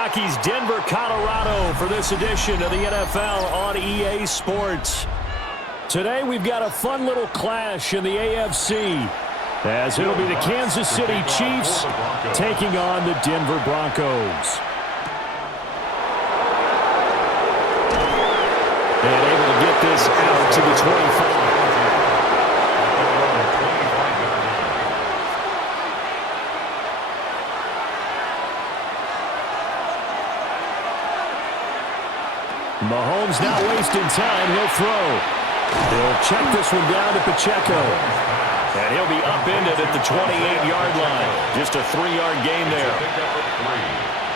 Rockies, Denver, Colorado for this edition of the NFL on EA Sports. Today we've got a fun little clash in the AFC as it'll be the Kansas City Chiefs taking on the Denver Broncos. And able to get this out to the 25. Mahomes not wasting time. He'll throw. He'll check this one down to Pacheco. And he'll be upended at the 28-yard line. Just a 3-yard gain there.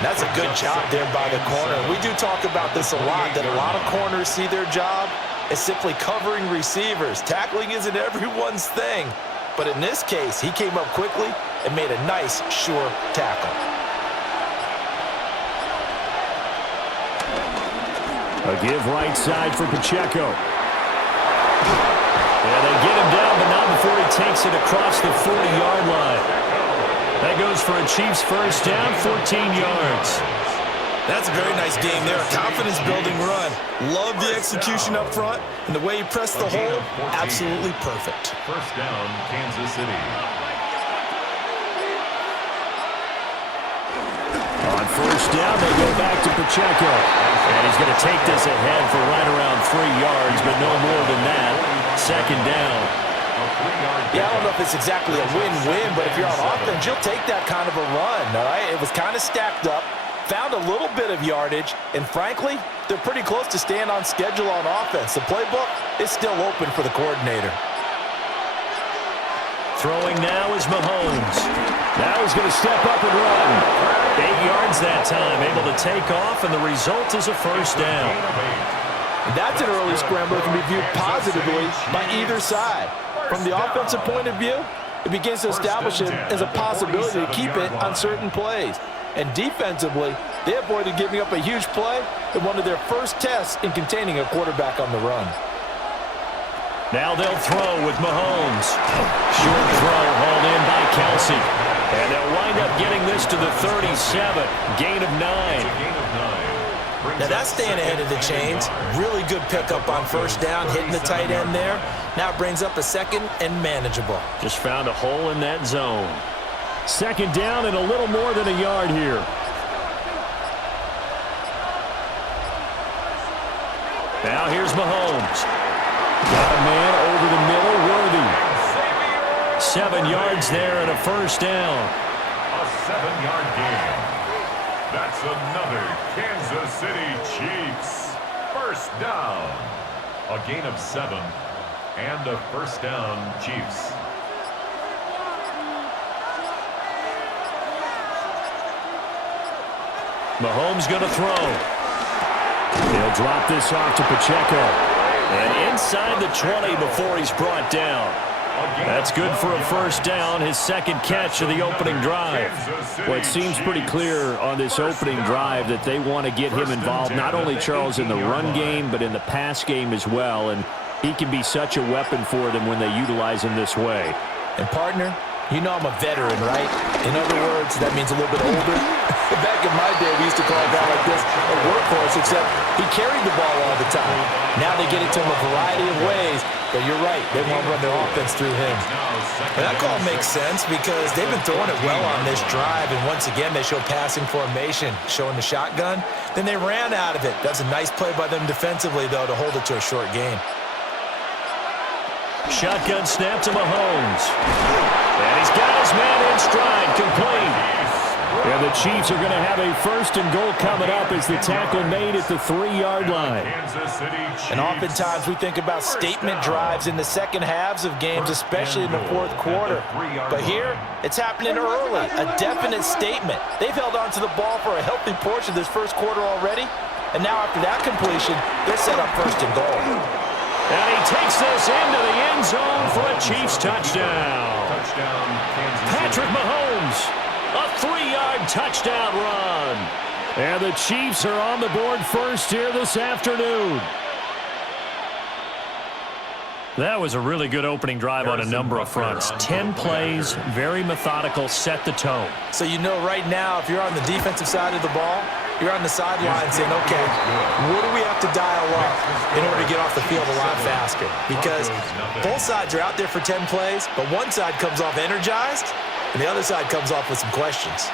That's a good job there by the corner. We do talk about this a lot, that a lot of corners see their job as simply covering receivers. Tackling isn't everyone's thing. But in this case, he came up quickly and made a nice, sure tackle. A give right side for Pacheco. And they get him down, but not before he takes it across the 40-yard line. That goes for a Chiefs first down, 14 yards. That's a very nice game there. A confidence-building run. Love the execution up front, and the way he pressed the hole, absolutely perfect. First down, Kansas City. On first down, they go back to Pacheco. And he's going to take this ahead for right around 3 yards, but no more than that. Second down. Yeah, I don't know if it's exactly a win-win, but if you're on offense, you'll take that kind of a run, all right? It was kind of stacked up, found a little bit of yardage, and frankly, they're pretty close to staying on schedule on offense. The playbook is still open for the coordinator. Throwing now is Mahomes. Now he's going to step up and run. 8 yards that time, able to take off, and the result is a first down. That's an early scramble that can be viewed positively by either side. From the offensive point of view, it begins to establish it as a possibility to keep it on certain plays. And defensively, they avoided giving up a huge play in one of their first tests in containing a quarterback on the run. Now they'll throw with Mahomes. Short throw hauled in by Kelsey. And they'll wind up getting this to the 37. Gain of 9. Now that's staying ahead of the chains. Really good pickup on first down, hitting the tight end there. Now it brings up a second and manageable. Just found a hole in that zone. Second down and a little more than a yard here. Now here's Mahomes. Got a man over the middle, Worthy. 7 yards there and a first down. A 7-yard gain. That's another Kansas City Chiefs. First down. A gain of 7 and a first down, Chiefs. Mahomes going to throw. He'll drop this off to Pacheco. And inside the 20 before he's brought down. That's good for a first down, his second catch of the opening drive. Well, it seems pretty clear on this opening drive that they want to get him involved, not only, Charles, in the run game, but in the pass game as well. And he can be such a weapon for them when they utilize him this way. And, partner, you know I'm a veteran, right? In other words, that means a little bit older. Back in my day, we used to call a guy like this a workhorse, except he carried the ball all the time. Now they get it to him a variety of ways, but you're right, they want to run their offense through him. And that call makes sense because they've been throwing it well on this drive, and once again, they show passing formation, showing the shotgun. Then they ran out of it. That's a nice play by them defensively, though, to hold it to a short gain. Shotgun snap to Mahomes. And he's got his man in stride, complete. And the Chiefs are going to have a first and goal coming up as the tackle made at the 3-yard line. And oftentimes we think about statement drives in the second halves of games, especially in the fourth quarter. But here, it's happening early, a definite statement. They've held on to the ball for a healthy portion of this first quarter already. And now after that completion, they're set up first and goal. And he takes this into the end zone for a Chiefs touchdown. Patrick Mahomes. A 3-yard touchdown run. And the Chiefs are on the board first here this afternoon. That was a really good opening drive on a number of fronts. 10 plays, very methodical, set the tone. So you know right now, if you're on the defensive side of the ball, you're on the sideline saying, okay, what do we have to dial up in order to get off the field a lot faster? Because both sides are out there for 10 plays, but one side comes off energized, and the other side comes off with some questions.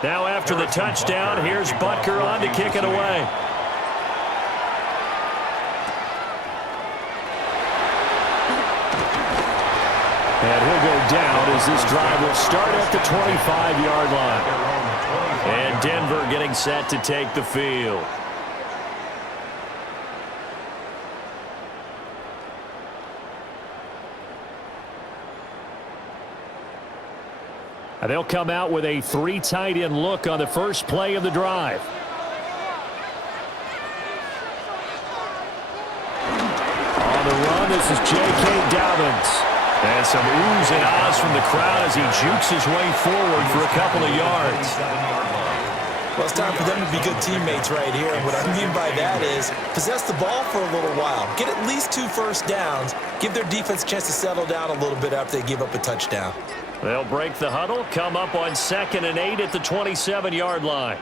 Now after the touchdown, here's Butker on to kick it away. And he'll go down as this drive will start at the 25-yard line. And Denver getting set to take the field. They'll come out with a 3 tight end look on the first play of the drive. On the run, this is J.K. Dobbins. And some oohs and ahs from the crowd as he jukes his way forward for a couple of yards. Well, it's time for them to be good teammates right here. And what I mean by that is possess the ball for a little while. Get at least 2 first downs. Give their defense a chance to settle down a little bit after they give up a touchdown. They'll break the huddle, come up on 2nd and 8 at the 27-yard line.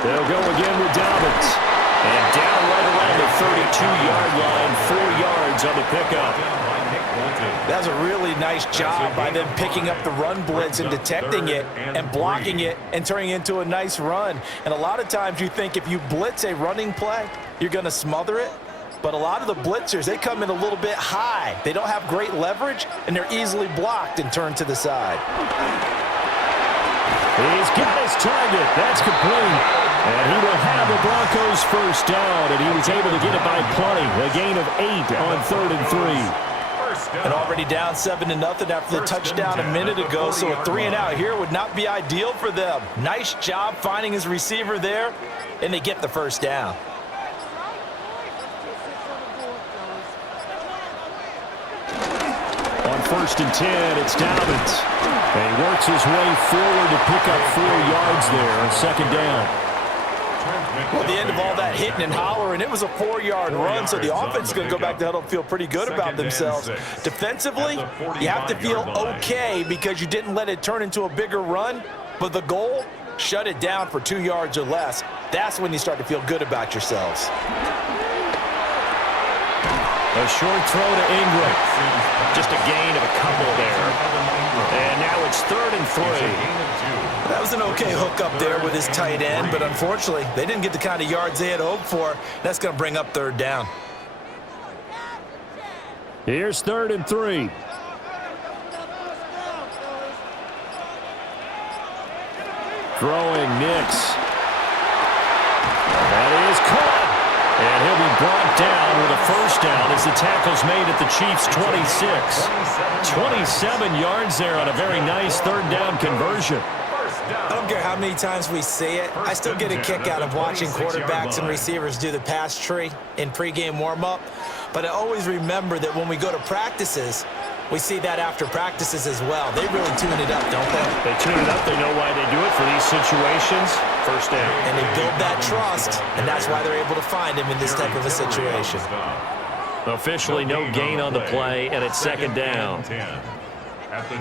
They'll go again with Dobbins. And down right around the 32-yard line, 4 yards on the pickup. That's a really nice job by them picking up the run blitz and detecting it and blocking it and turning it into a nice run. And a lot of times you think if you blitz a running play, you're going to smother it. But a lot of the blitzers, they come in a little bit high. They don't have great leverage, and they're easily blocked and turned to the side. He's got his target. That's complete. And he will have the Broncos first down, and he was able to get it by plenty. A gain of 8 on 3rd and 3. And already down 7-0 after the touchdown a minute ago, so a 3 and out here would not be ideal for them. Nice job finding his receiver there, and they get the first down. On 1st and 10, it's Dobbins. And he works his way forward to pick up 4 yards there on 2nd down. Well, at the end of all that hitting and hollering, it was a 4-yard run, so the offense is going to go back to huddle and feel pretty good about themselves. Defensively, you have to feel okay because you didn't let it turn into a bigger run, but the goal, shut it down for 2 yards or less. That's when you start to feel good about yourselves. A short throw to Ingram. Just a gain of a couple there. And now it's 3rd and 3. That was an okay hook up there with his tight end, but unfortunately, they didn't get the kind of yards they had hoped for. That's going to bring up 3rd down. Here's 3rd and 3. Throwing Nix. That is caught. And he'll be brought down with a first down as the tackle's made at the Chiefs' 26. 27 yards there on a very nice 3rd down conversion. I don't care how many times we say it, I still get a kick out of watching quarterbacks and receivers do the pass tree in pregame warm-up. But I always remember that when we go to practices, we see that after practices as well. They really tune it up, don't they? They tune it up. They know why they do it for these situations. First down. And they build that trust, and that's why they're able to find him in this type of a situation. Officially no gain on the play, and it's 2nd down.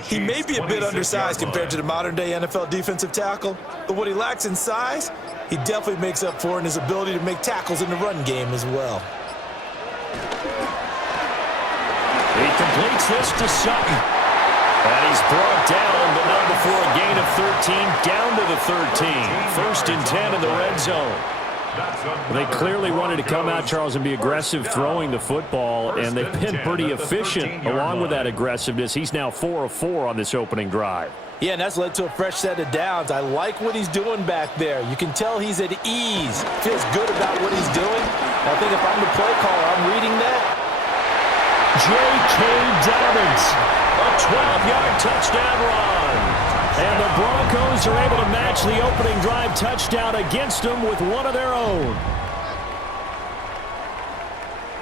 He may be a bit undersized compared to the modern-day NFL defensive tackle, but what he lacks in size, he definitely makes up for in his ability to make tackles in the run game as well. He completes this to Sutton. And he's brought down, but not before a gain of 13, down to the 13. 1st and 10 in the red zone. They clearly wanted to come out, Charles, and be aggressive throwing the football, and they've been pretty efficient along with that aggressiveness. He's now 4 of 4 on this opening drive. Yeah, and that's led to a fresh set of downs. I like what he's doing back there. You can tell he's at ease. Feels good about what he's doing. I think if I'm the play caller, I'm reading that. J.K. Dobbins, a 12-yard touchdown run. And the Broncos are able to match the opening drive touchdown against them with one of their own.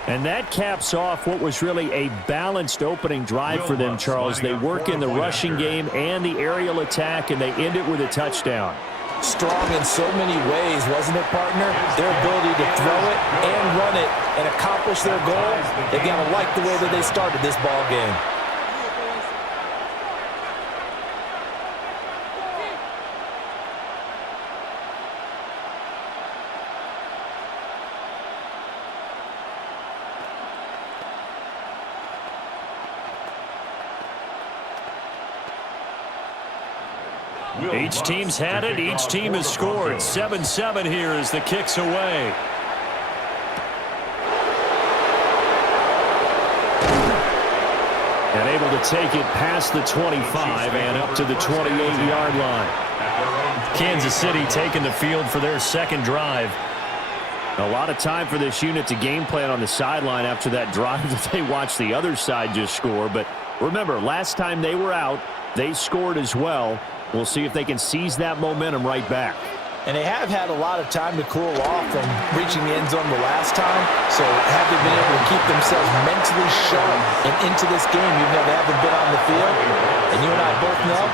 And that caps off what was really a balanced opening drive for them, Charles. They work in the rushing game and the aerial attack, and they end it with a touchdown. Strong in so many ways, wasn't it, partner? Their ability to throw it and run it and accomplish their goal, they got to like the way that they started this ball game. Each team's had it. Each team has scored. 7-7 here as the kick's away. And able to take it past the 25 and up to the 28-yard line. Kansas City taking the field for their second drive. A lot of time for this unit to game plan on the sideline after that drive that they watched the other side just score. But remember, last time they were out, they scored as well. We'll see if they can seize that momentum right back. And they have had a lot of time to cool off from reaching the end zone the last time. So have they been able to keep themselves mentally sharp and into this game even though they haven't been on the field? And you and I both know,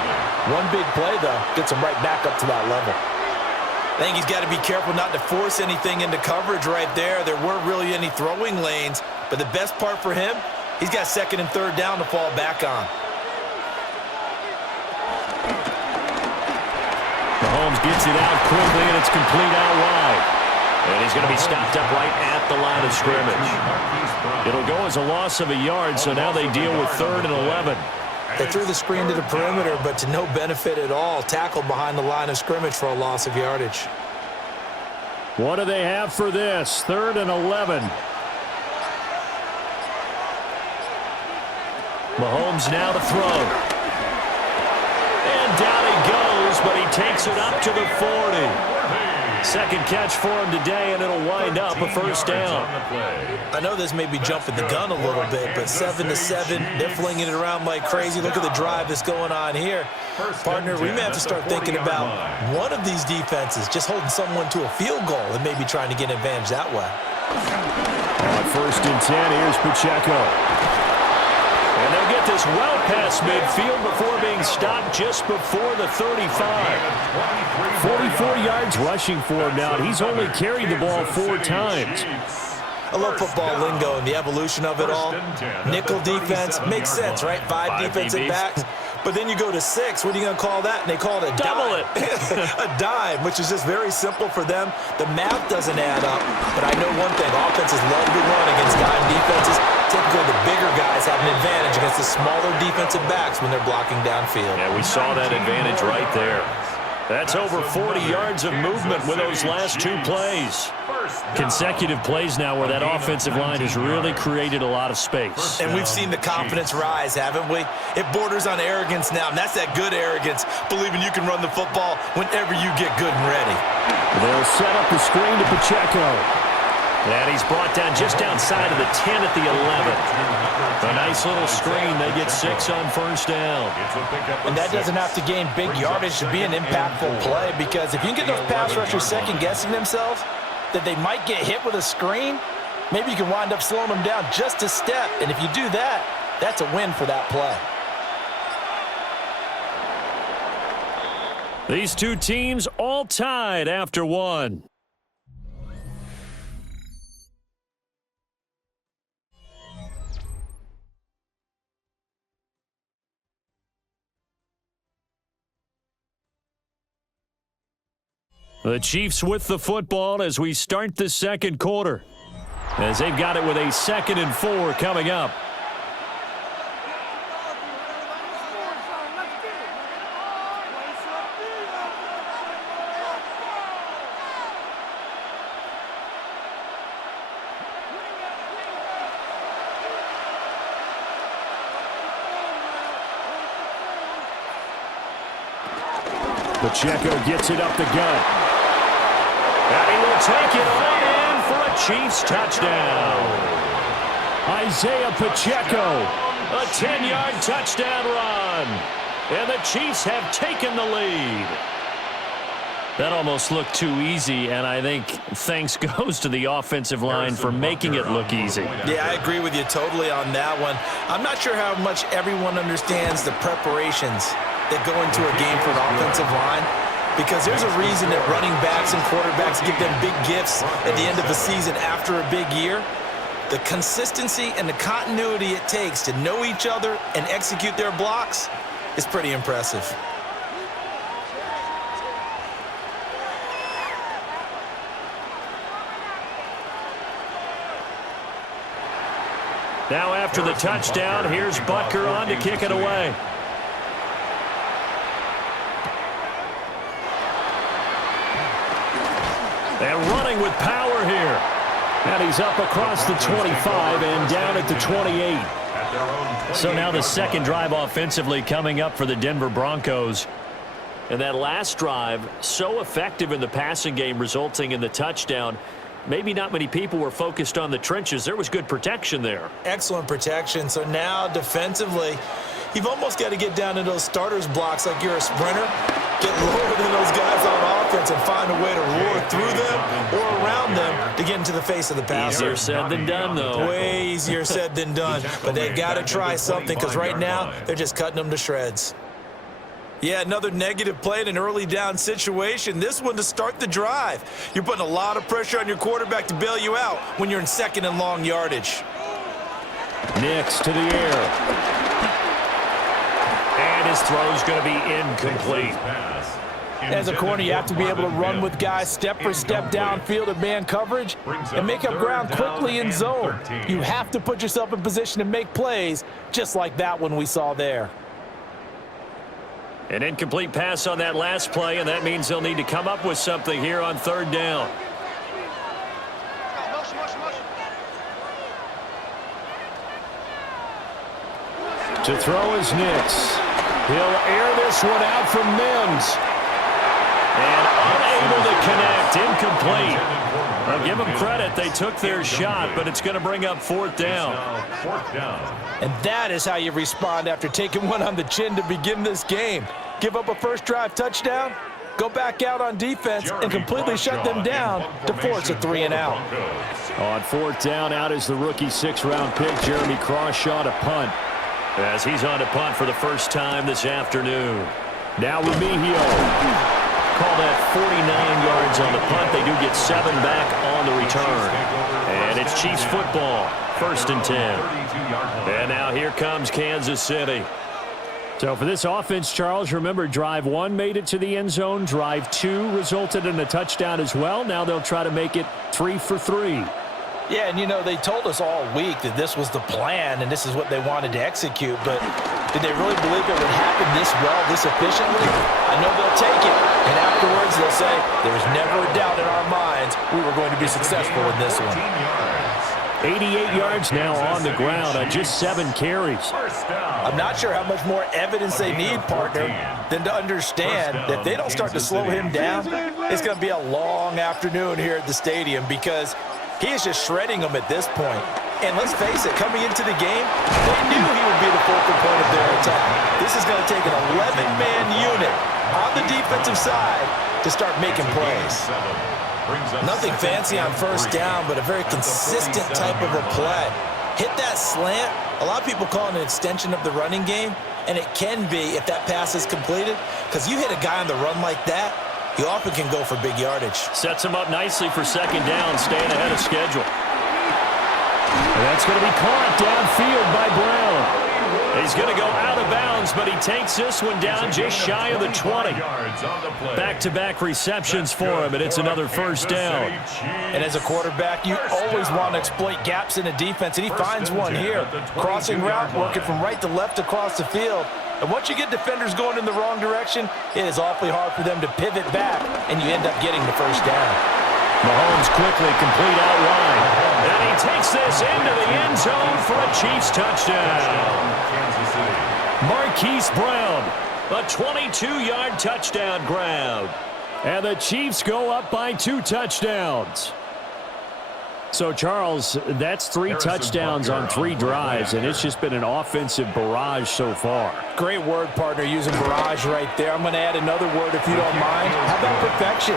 one big play, though, gets them right back up to that level. I think he's got to be careful not to force anything into coverage right there. There weren't really any throwing lanes. But the best part for him, he's got second and third down to fall back on. Mahomes gets it out quickly, and it's complete out wide. And he's going to be stopped up right at the line of scrimmage. It'll go as a loss of a yard, so now they deal with 3rd and 11. They threw the screen to the perimeter, but to no benefit at all. Tackled behind the line of scrimmage for a loss of yardage. What do they have for this? 3rd and 11. Mahomes now to throw. And down he goes, but he takes it up to the 40. Second catch for him today, and it'll wind up a first down. I know this may be jumping the gun a little bit, but 7-7, they're flinging it around like crazy. Look at the drive that's going on here. Partner, we may have to start thinking about one of these defenses just holding someone to a field goal and maybe trying to get an advantage that way. On 1st and 10, here's Pacheco. And they'll get this well past midfield before being stopped just before the 35. 44 yards rushing for him now. He's only carried the ball 4 times. I love football lingo and the evolution of it all. Nickel defense makes sense, right? 5 defensive backs. But then you go to 6. What are you going to call that? And they call it a double dime. A dime, which is just very simple for them. The math doesn't add up. But I know one thing. Offenses love to run against dime defenses. Typically, the bigger guys have an advantage against the smaller defensive backs when they're blocking downfield. Yeah, we saw that advantage right there. That's over 40 yards of movement with those last 2 plays. Consecutive plays now where that offensive line has really created a lot of space. And we've seen the confidence rise, haven't we? It borders on arrogance now, and that's that good arrogance, believing you can run the football whenever you get good and ready. They'll set up the screen to Pacheco. And he's brought down just outside of the 10 at the 11. A nice little screen. They get 6 on first down. And that doesn't have to gain big yardage to be an impactful play, because if you can get those pass rushers second-guessing themselves that they might get hit with a screen, maybe you can wind up slowing them down just a step. And if you do that, that's a win for that play. These 2 teams all tied after 1. The Chiefs with the football as we start the second quarter, as they've got it with a 2nd and 4 coming up. Pacheco gets it up the gut. And he will take it right in for a Chiefs touchdown. Isaiah Pacheco, a 10-yard touchdown run. And the Chiefs have taken the lead. That almost looked too easy, and I think thanks goes to the offensive line for making it look easy. Yeah, I agree with you totally on that one. I'm not sure how much everyone understands the preparations that go into a game for an offensive line, because there's a reason that running backs and quarterbacks give them big gifts at the end of the season after a big year. The consistency and the continuity it takes to know each other and execute their blocks is pretty impressive. Now after the touchdown, here's Butker on to kick it away. And running with power here. And he's up across the 25 and down at the 28. So now the second drive offensively coming up for the Denver Broncos. And that last drive, so effective in the passing game, resulting in the touchdown. Maybe not many people were focused on the trenches. There was good protection there. Excellent protection. So now defensively, you've almost got to get down to those starters blocks like you're a sprinter. Get lower than those guys on offense and find a way to roar through them or around them to get into the face of the passer. Easier said than done, though. Way easier said than done. But they've got to try something, because right now they're just cutting them to shreds. Yeah, another negative play in an early down situation. This one to start the drive. You're putting a lot of pressure on your quarterback to bail you out when you're in second and long yardage. Nix to the air. And his throw's going to be incomplete. As a corner, you have to be able to run with guys step for step downfield in man coverage and make up ground quickly in zone. You have to put yourself in position to make plays, just like that one we saw there. An incomplete pass on that last play, and that means they'll need to come up with something here on third down. To throw is Nix. He'll air this one out from Mims. And unable to connect. Incomplete. I'll give them credit. They took their shot, but it's going to bring up fourth down. And that is how you respond after taking one on the chin to begin this game. Give up a first drive touchdown, go back out on defense, and completely shut them down to force a 3-and-out. On fourth down, out is the rookie sixth-round pick, Jeremy Crawshaw, to punt. As he's on to punt for the first time this afternoon. Now Remigio. Call that 49 yards on the punt. They do get 7 back on the return. And it's Chiefs football, 1st and 10. And now here comes Kansas City. So for this offense, Charles, remember drive 1 made it to the end zone. Drive 2 resulted in a touchdown as well. Now they'll try to make it 3 for 3. Yeah, and you know, they told us all week that this was the plan and this is what they wanted to execute, but did they really believe it would happen this well, this efficiently? I know they'll take it, and afterwards they'll say, there's never a doubt in our minds we were going to be successful in this one. 88 yards now on the ground on just 7 carries. I'm not sure how much more evidence they need, partner, than to understand that if they don't start to slow him down, it's going to be a long afternoon here at the stadium, because he is just shredding them at this point. And let's face it, coming into the game, they knew he would be the focal point of their attack. This is going to take an 11-man unit on the defensive side to start making plays. Nothing fancy on first down, but a very consistent type of a play. Hit that slant. A lot of people call it an extension of the running game, and it can be if that pass is completed, because you hit a guy on the run like that, you often can go for big yardage. Sets him up nicely for second down, staying ahead of schedule. And that's going to be caught downfield by Brown. He's going to go out of bounds, but he takes this one down just shy of the 20. Back-to-back receptions for him, and it's another first down. And as a quarterback, you always want to exploit gaps in the defense, and he finds one here. Crossing route, working from right to left across the field. And once you get defenders going in the wrong direction, it is awfully hard for them to pivot back, and you end up getting the first down. Mahomes quickly complete out wide. And he takes this into the end zone for a Chiefs touchdown. Marquise Brown, a 22-yard touchdown grab. And the Chiefs go up by 2 touchdowns. So, Charles, that's 3 touchdowns on 3 drives, and it's just been an offensive barrage so far. Great word, partner, using barrage right there. I'm going to add another word if you don't mind. How about perfection?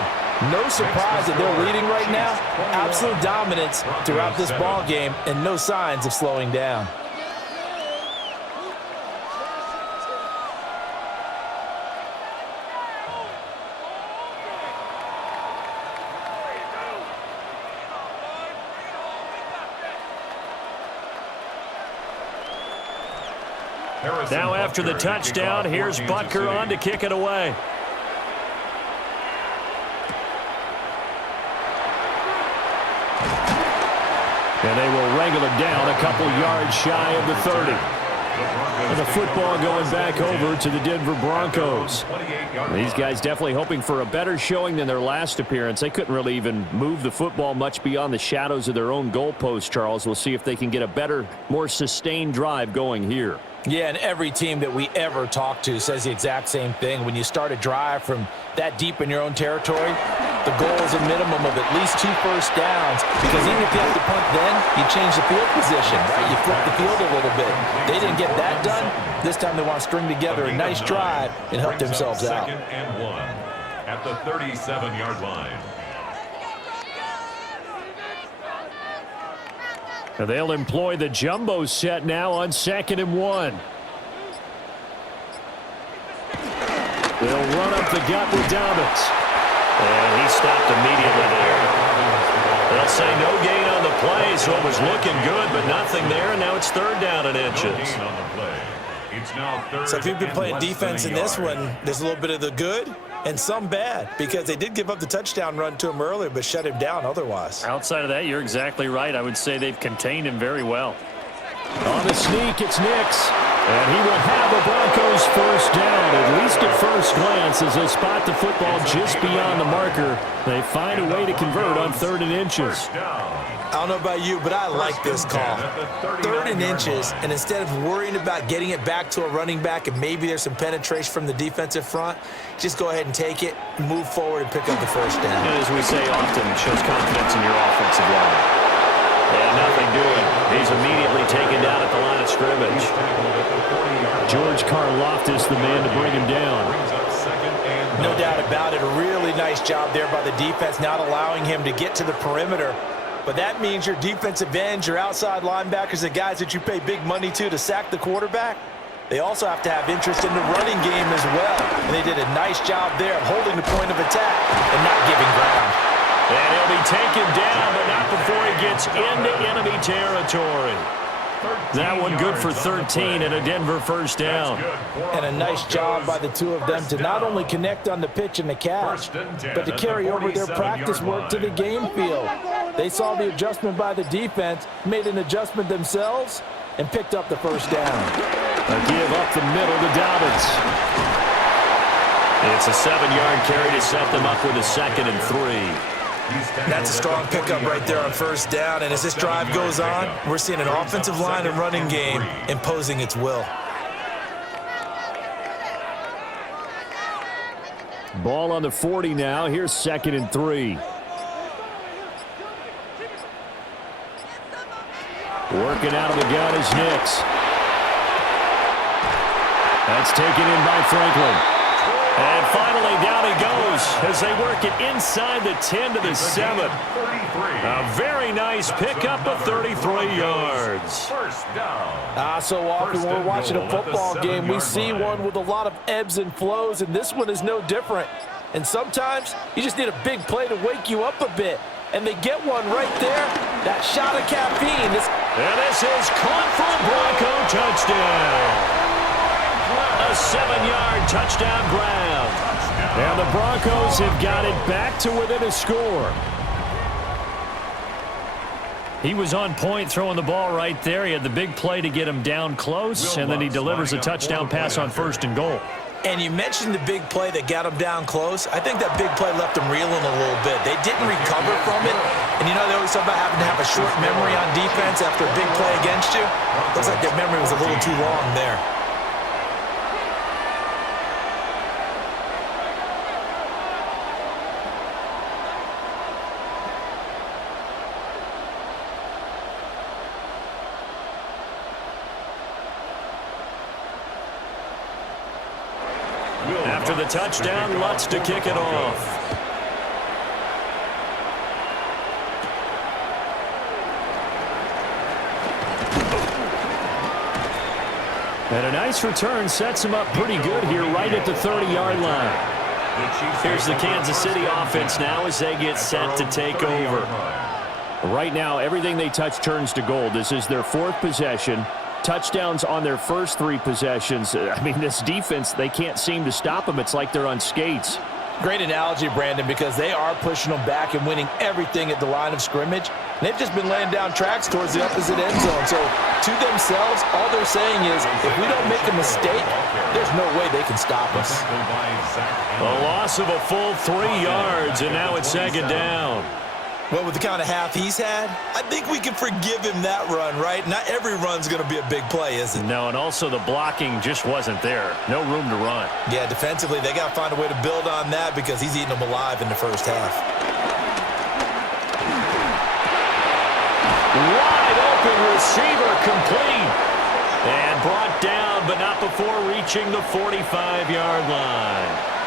No surprise that they're leading right now. Absolute dominance throughout this ball game and no signs of slowing down. Now after the touchdown, here's Butker on to kick it away. And they will wrangle it down a couple yards shy of the 30. And the football going back over to the Denver Broncos. These guys definitely hoping for a better showing than their last appearance. They couldn't really even move the football much beyond the shadows of their own goalpost, Charles. We'll see if they can get a better, more sustained drive going here. Yeah, and every team that we ever talk to says the exact same thing. When you start a drive from that deep in your own territory, the goal is a minimum of at least 2 first downs, because even if you have to punt then, you change the field position, right? You flip the field a little bit. They didn't get that done. This time they want to string together a nice drive and help themselves out. 2nd and 1 at the 37-yard line. They'll employ the jumbo set now on 2nd and 1. They'll run up the gut with Dobbins. And he stopped immediately there. They'll say no gain on the play, so it was looking good, but nothing there, and now it's 3rd down and inches. So if you've been playing defense in this one, there's a little bit of the good and some bad, because they did give up the touchdown run to him earlier, but shut him down otherwise. Outside of that, you're exactly right. I would say they've contained him very well. On the sneak, it's Nix. And he will have the Broncos first down, at least at first glance, as they spot the football just beyond the marker. They find a way to convert on 3rd and inches. I don't know about you, but I like this call. 3rd and inches, and instead of worrying about getting it back to a running back and maybe there's some penetration from the defensive front, just go ahead and take it, move forward, and pick up the first down. And as we say often, it shows confidence in your offensive line. And nothing doing. He's immediately taken down at the line of scrimmage. George Karlaftis, the man to bring him down. No doubt about it. A really nice job there by the defense, not allowing him to get to the perimeter. But that means your defensive ends, your outside linebackers, the guys that you pay big money to sack the quarterback, they also have to have interest in the running game as well. And they did a nice job there of holding the point of attack and not giving ground. And he'll be taken down, but not before he gets into enemy territory. That one good for 13 and a Denver first down. And a nice job by the two of them to not only connect on the pitch and the catch, but to carry over their practice work to the game field. They saw the adjustment by the defense, made an adjustment themselves, and picked up the first down. A give up the middle to Dobbins. It's a 7-yard carry to set them up with a 2nd and 3. That's a strong pickup right there on first down, and as this drive goes on, we're seeing an offensive line and running game imposing its will. Ball on the 40 now. Here's 2nd and 3. Working out of the gun is Nix. That's taken in by Franklin. And finally, down he goes as they work it inside the 10 to the 7. A very nice pickup of 33 yards. So often when we're watching a football game, we see one with a lot of ebbs and flows, and this one is no different. And sometimes you just need a big play to wake you up a bit. And they get one right there. That shot of caffeine. And this is caught for a Bronco touchdown. A 7-yard touchdown grab. And the Broncos have got it back to within a score. He was on point throwing the ball right there. He had the big play to get him down close, and then he delivers a touchdown pass on 1st and goal. And you mentioned the big play that got him down close. I think that big play left him reeling a little bit. They didn't recover from it. And you know they always talk about having to have a short memory on defense after a big play against you. Looks like their memory was a little too long there. after the touchdown. Lutz to kick it off. And a nice return sets him up pretty good here right at the 30-yard line. Here's the Kansas City offense now as they get set to take over. Right now, everything they touch turns to gold. This is their 4th possession. Touchdowns on their first 3 possessions. I mean, this defense, they can't seem to stop them. It's like they're on skates. Great analogy, Brandon, because they are pushing them back and winning everything at the line of scrimmage. They've just been laying down tracks towards the opposite end zone. So, to themselves, all they're saying is, if we don't make a mistake, there's no way they can stop us. A loss of a full 3 yards, and now it's 2nd down. Well, with the kind of half he's had, I think we can forgive him that run, right? Not every run's going to be a big play, is it? No, and also the blocking just wasn't there. No room to run. Yeah, defensively, they got to find a way to build on that because he's eating them alive in the first half. Wide open receiver complete. And brought down, but not before reaching the 45-yard line.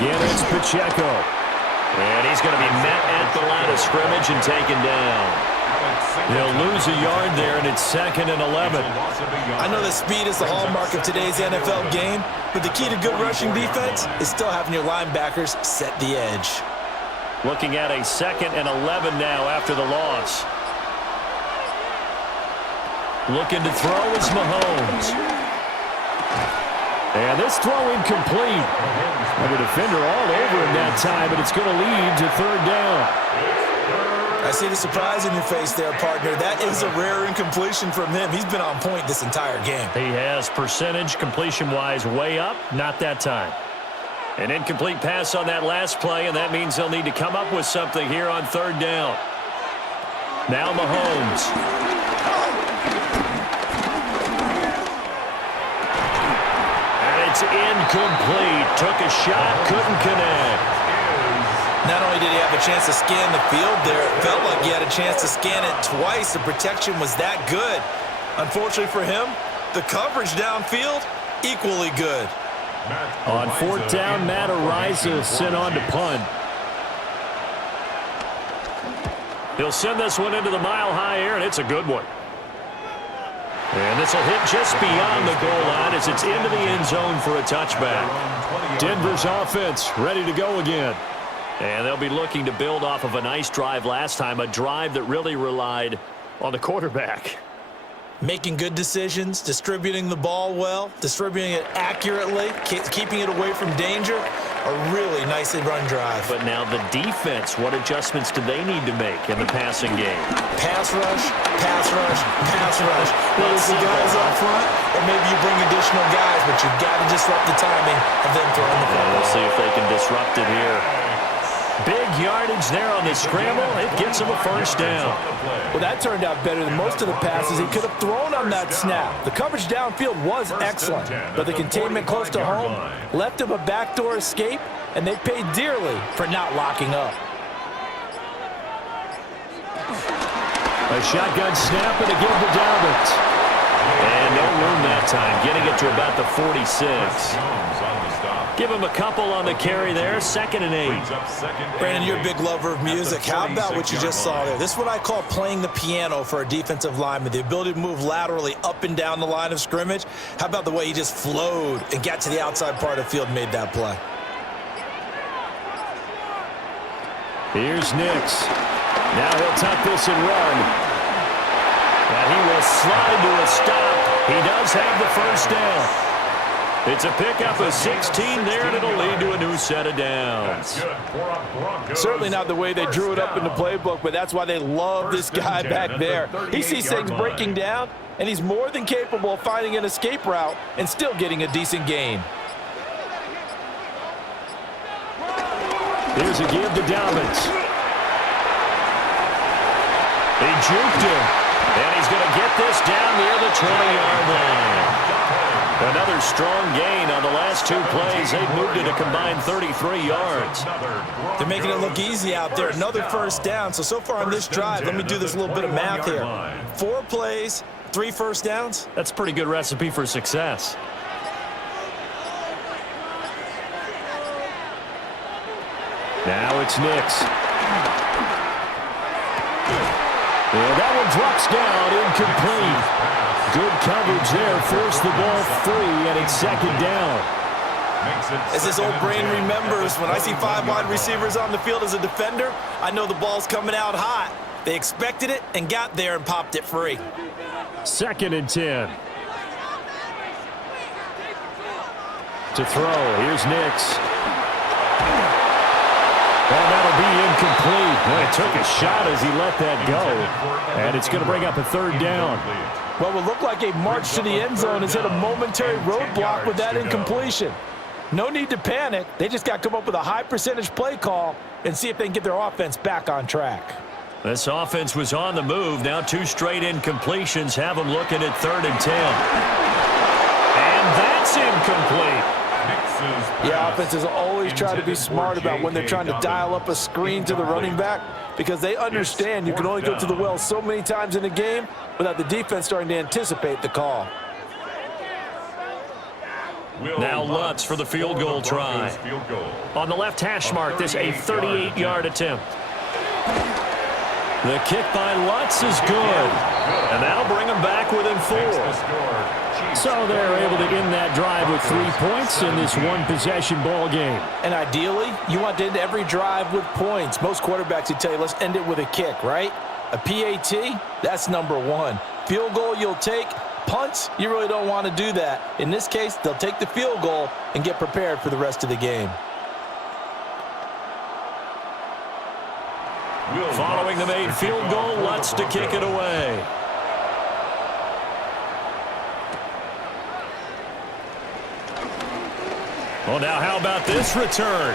Again, it's Pacheco. And he's going to be met at the line of scrimmage and taken down. He'll lose a yard there, and it's 2nd and 11. I know that speed is the hallmark of today's NFL game, but the key to good rushing defense is still having your linebackers set the edge. Looking at a 2nd and 11 now after the loss. Looking to throw is Mahomes. And this throw incomplete. And the defender all over him that time, but it's going to lead to 3rd down. I see the surprise in your face there, partner. That is a rare incompletion from him. He's been on point this entire game. He has percentage completion-wise way up, not that time. An incomplete pass on that last play, and that means they'll need to come up with something here on 3rd down. Now Mahomes. It's incomplete. Took a shot, couldn't connect. Not only did he have a chance to scan the field there, it felt like he had a chance to scan it twice. The protection was that good. Unfortunately for him, the coverage downfield, equally good. On 4th down, Matt Araiza sent on to punt. He'll send this one into the mile-high air, and it's a good one. And this will hit just beyond the goal line as it's into the end zone for a touchback. Denver's offense ready to go again. And they'll be looking to build off of a nice drive last time, a drive that really relied on the quarterback. Making good decisions, distributing the ball well, distributing it accurately, keeping it away from danger. A really nicely run drive. But now the defense, what adjustments do they need to make in the passing game? Pass rush, pass rush, pass rush. Whether it's the guys up front or maybe you bring additional guys, but you've got to disrupt the timing of them throwing the football. We'll see if they can disrupt it here. Big yardage there on the scramble. It gets him a 1st down. Well, that turned out better than most of the passes he could have thrown on that snap. The coverage downfield was excellent, but the containment close to home left him a backdoor escape, and they paid dearly for not locking up. A shotgun snap and again to Dalvin. And no room that time, getting it to about the 46. Give him a couple on the carry there, 2nd and 8. Brandon, you're a big lover of music. How about what you just saw there? This is what I call playing the piano for a defensive lineman, the ability to move laterally up and down the line of scrimmage. How about the way he just flowed and got to the outside part of the field and made that play? Here's Nix. Now he'll tuck this and run. And he will slide to a stop. He does have the 1st down. It's a pickup of 16 there, and it'll lead to a new set of downs. Certainly not the way they drew it up in the playbook, but that's why they love this guy back there. He sees things breaking down, and he's more than capable of finding an escape route and still getting a decent gain. Here's a give to Dalvin. He juked him. And he's going to get this down near the 20-yard line. Another strong gain on the last two plays. They've moved it a combined 33 yards. They're making it look easy out there. Another first down. So far on this drive, let me do this little bit of math here. 4 plays, 3 first downs. That's a pretty good recipe for success. Now it's Nix. And that one drops down, incomplete. Good coverage there, forced the ball free, and it's second down. As this old brain remembers, when I see 5 wide receivers on the field as a defender, I know the ball's coming out hot. They expected it and got there and popped it free. Second and 10. To throw, here's Nix. And that'll be incomplete. Well, he took a shot as he let that go. And it's going to bring up a third down. What would look like a march to the end zone has hit a momentary roadblock with that incompletion. No need to panic. They just got to come up with a high percentage play call and see if they can get their offense back on track. This offense was on the move. Now 2 straight incompletions have them looking at 3rd and 10. And that's incomplete. Yeah, offenses always try to be smart about when they're trying to dial up a screen to the running back because they understand you can only go to the well so many times in a game without the defense starting to anticipate the call. Now Lutz for the field goal try. On the left hash mark, this a 38-yard attempt. The kick by Lutz is good. And that'll bring them back within 4. So they're able to end that drive with 3 points in this one-possession ball game. And ideally, you want to end every drive with points. Most quarterbacks would tell you, let's end it with a kick, right? A PAT, that's number 1. Field goal you'll take. Punts, you really don't want to do that. In this case, they'll take the field goal and get prepared for the rest of the game. Following the made field goal, Lutz to kick it away. Well, now how about this return?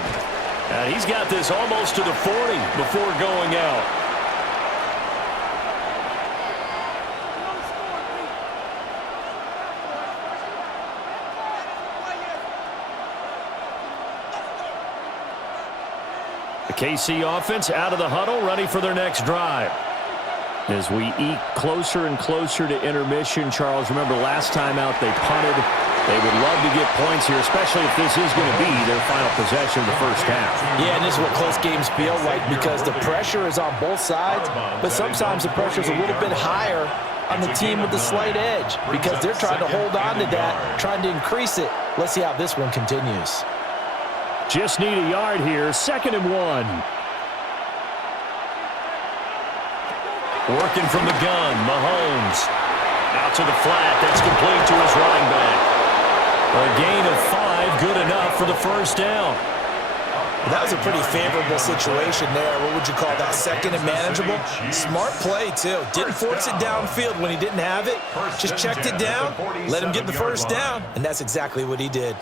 And he's got this almost to the 40 before going out. The KC offense out of the huddle, ready for their next drive. As we eke closer and closer to intermission, Charles, remember last time out they punted. They would love to get points here, especially if this is going to be their final possession of the first half. Yeah, and this is what close games feel like because the pressure is on both sides, but sometimes the pressure is a little bit higher on the team with the slight edge because they're trying to hold on to that, trying to increase it. Let's see how this one continues. Just need a yard here, 2nd and 1. Working from the gun, Mahomes. Out to the flat, that's complete to his running back. A gain of 5, good enough for the first down. That was a pretty favorable situation there. What would you call that? 2nd and manageable? Smart play, too. Didn't force it downfield when he didn't have it. Just checked it down, let him get the first down, and that's exactly what he did.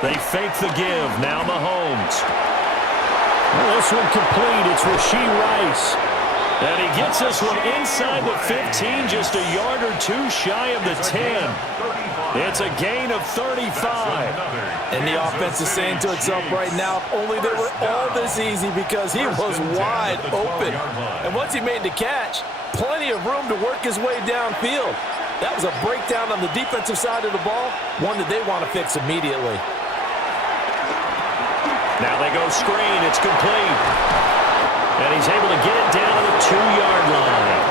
They fake the give. Now Mahomes. Well, this one complete. It's Rashee Rice. And he gets this one inside the 15, just a yard or 2 shy of the 10. It's a gain of 35. And the offense is saying to itself right now, if only they were all this easy because he was wide open. And once he made the catch, plenty of room to work his way downfield. That was a breakdown on the defensive side of the ball, one that they want to fix immediately. Now they go screen. It's complete. And he's able to get it down to the 2-yard line.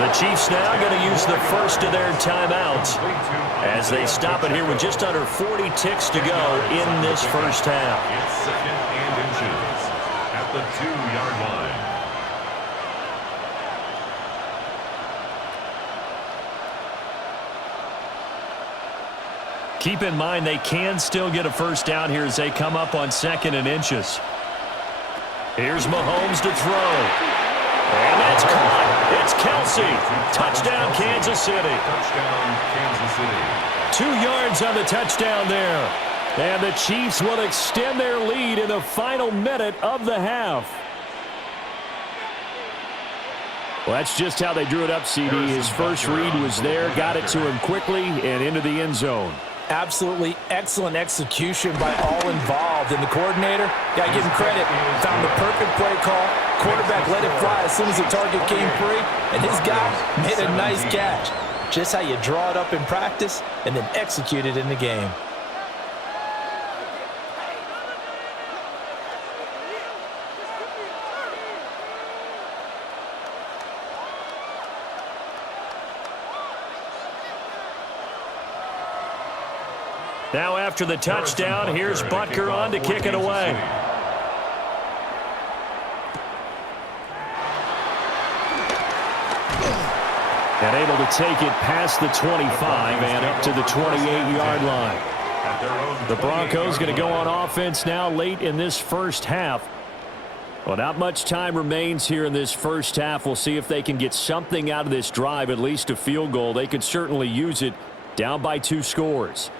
The Chiefs now going to use the first of their timeouts as they stop it here with just under 40 ticks to go in this first half. It's 2nd and inches at the 2-yard line. Keep in mind they can still get a first down here as they come up on 2nd and inches. Here's Mahomes to throw. And that's caught. It's Kelsey. Touchdown, Kansas City. Touchdown, Kansas City. 2 yards on the touchdown there. And the Chiefs will extend their lead in the final minute of the half. Well, that's just how they drew it up, CD. His first read was there, got it to him quickly, and into the end zone. Absolutely excellent execution by all involved. And the coordinator, got to give him credit, found the perfect play call. Quarterback let it fly as soon as the target came free, and his guy made a nice catch. Just how you draw it up in practice and then execute it in the game. Now after the touchdown, here's Butker on to kick it away. And able to take it past the 25 and up to the 28-yard line. The Broncos going to go on offense now late in this first half. Well, not much time remains here in this first half. We'll see if they can get something out of this drive, at least a field goal. They could certainly use it, down by 2 scores.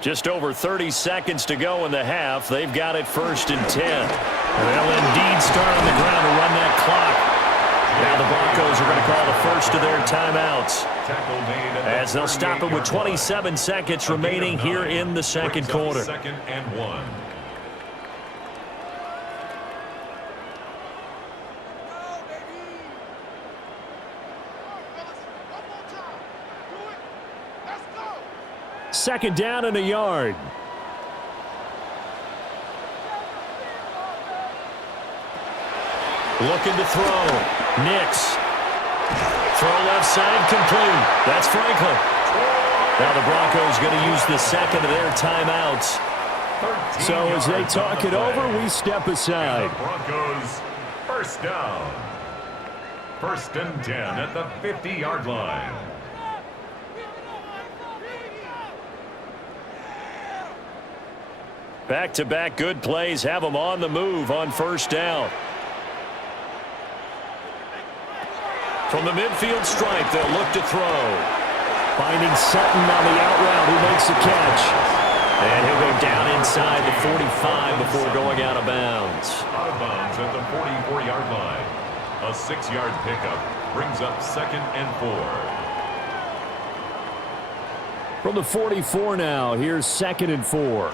Just over 30 seconds to go in the half. They've got it 1st and 10. They'll indeed start on the ground to run that clock. Now the Broncos are going to call the first of their timeouts, as they'll stop it with 27 seconds remaining here in the second quarter. 2nd and 1. Second down and a yard. Looking to throw. Nix. Throw left side, complete. That's Franklin. Now the Broncos going to use the second of their timeouts. So as they talk it over, we step aside. Broncos first down. 1st and 10 at the 50-yard line. Back-to-back good plays have them on the move on 1st down. From the midfield stripe, they'll look to throw. Finding Sutton on the out route, who makes the catch. And he'll go down inside the 45 before going out of bounds. Out of bounds at the 44-yard line. A 6-yard pickup brings up 2nd and 4. From the 44 now, here's 2nd and 4.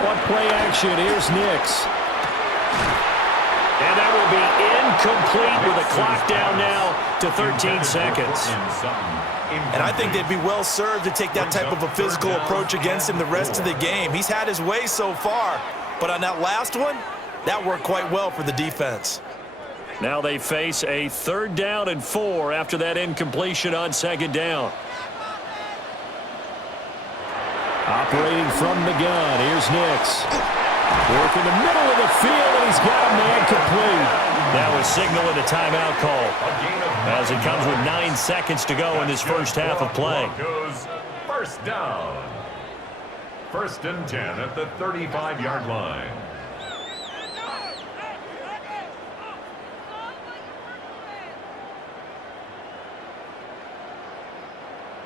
On play action, here's Nix. And that will be incomplete with the clock down now to 13 seconds. And I think they'd be well served to take that type of a physical approach against him the rest of the game. He's had his way so far, but on that last one, that worked quite well for the defense. Now they face a 3rd down and 4 after that incompletion on 2nd down. Operating from the gun, here's Nix. Work in the middle of the field, and he's got a man complete. That was signaling a timeout call, as it comes with 9 seconds to go in this first half of play. Broncos first down. 1st and 10 at the 35-yard line.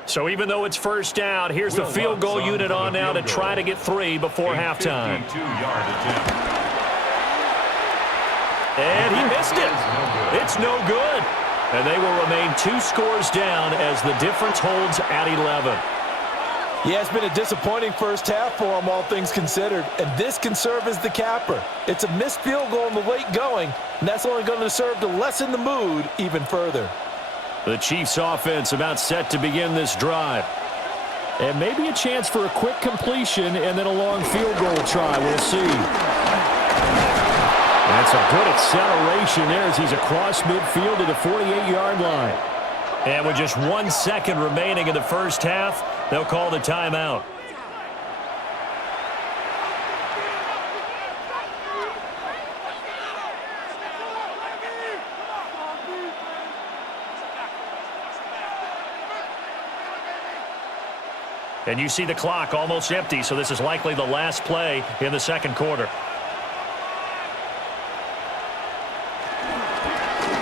So even though it's 1st down, here's the field goal unit on now to try to get 3 before halftime. 52-yard attempt. And he missed it. It's no good. And they will remain 2 scores down as the difference holds at 11. Yeah, it's been a disappointing first half for them, all things considered. And this can serve as the capper. It's a missed field goal in the late going, and that's only going to serve to lessen the mood even further. The Chiefs offense about set to begin this drive. And maybe a chance for a quick completion and then a long field goal try. We'll see. That's a good acceleration there as he's across midfield to the 48-yard line. And with just 1 second remaining in the first half, they'll call the timeout. And you see the clock almost empty, so this is likely the last play in the second quarter.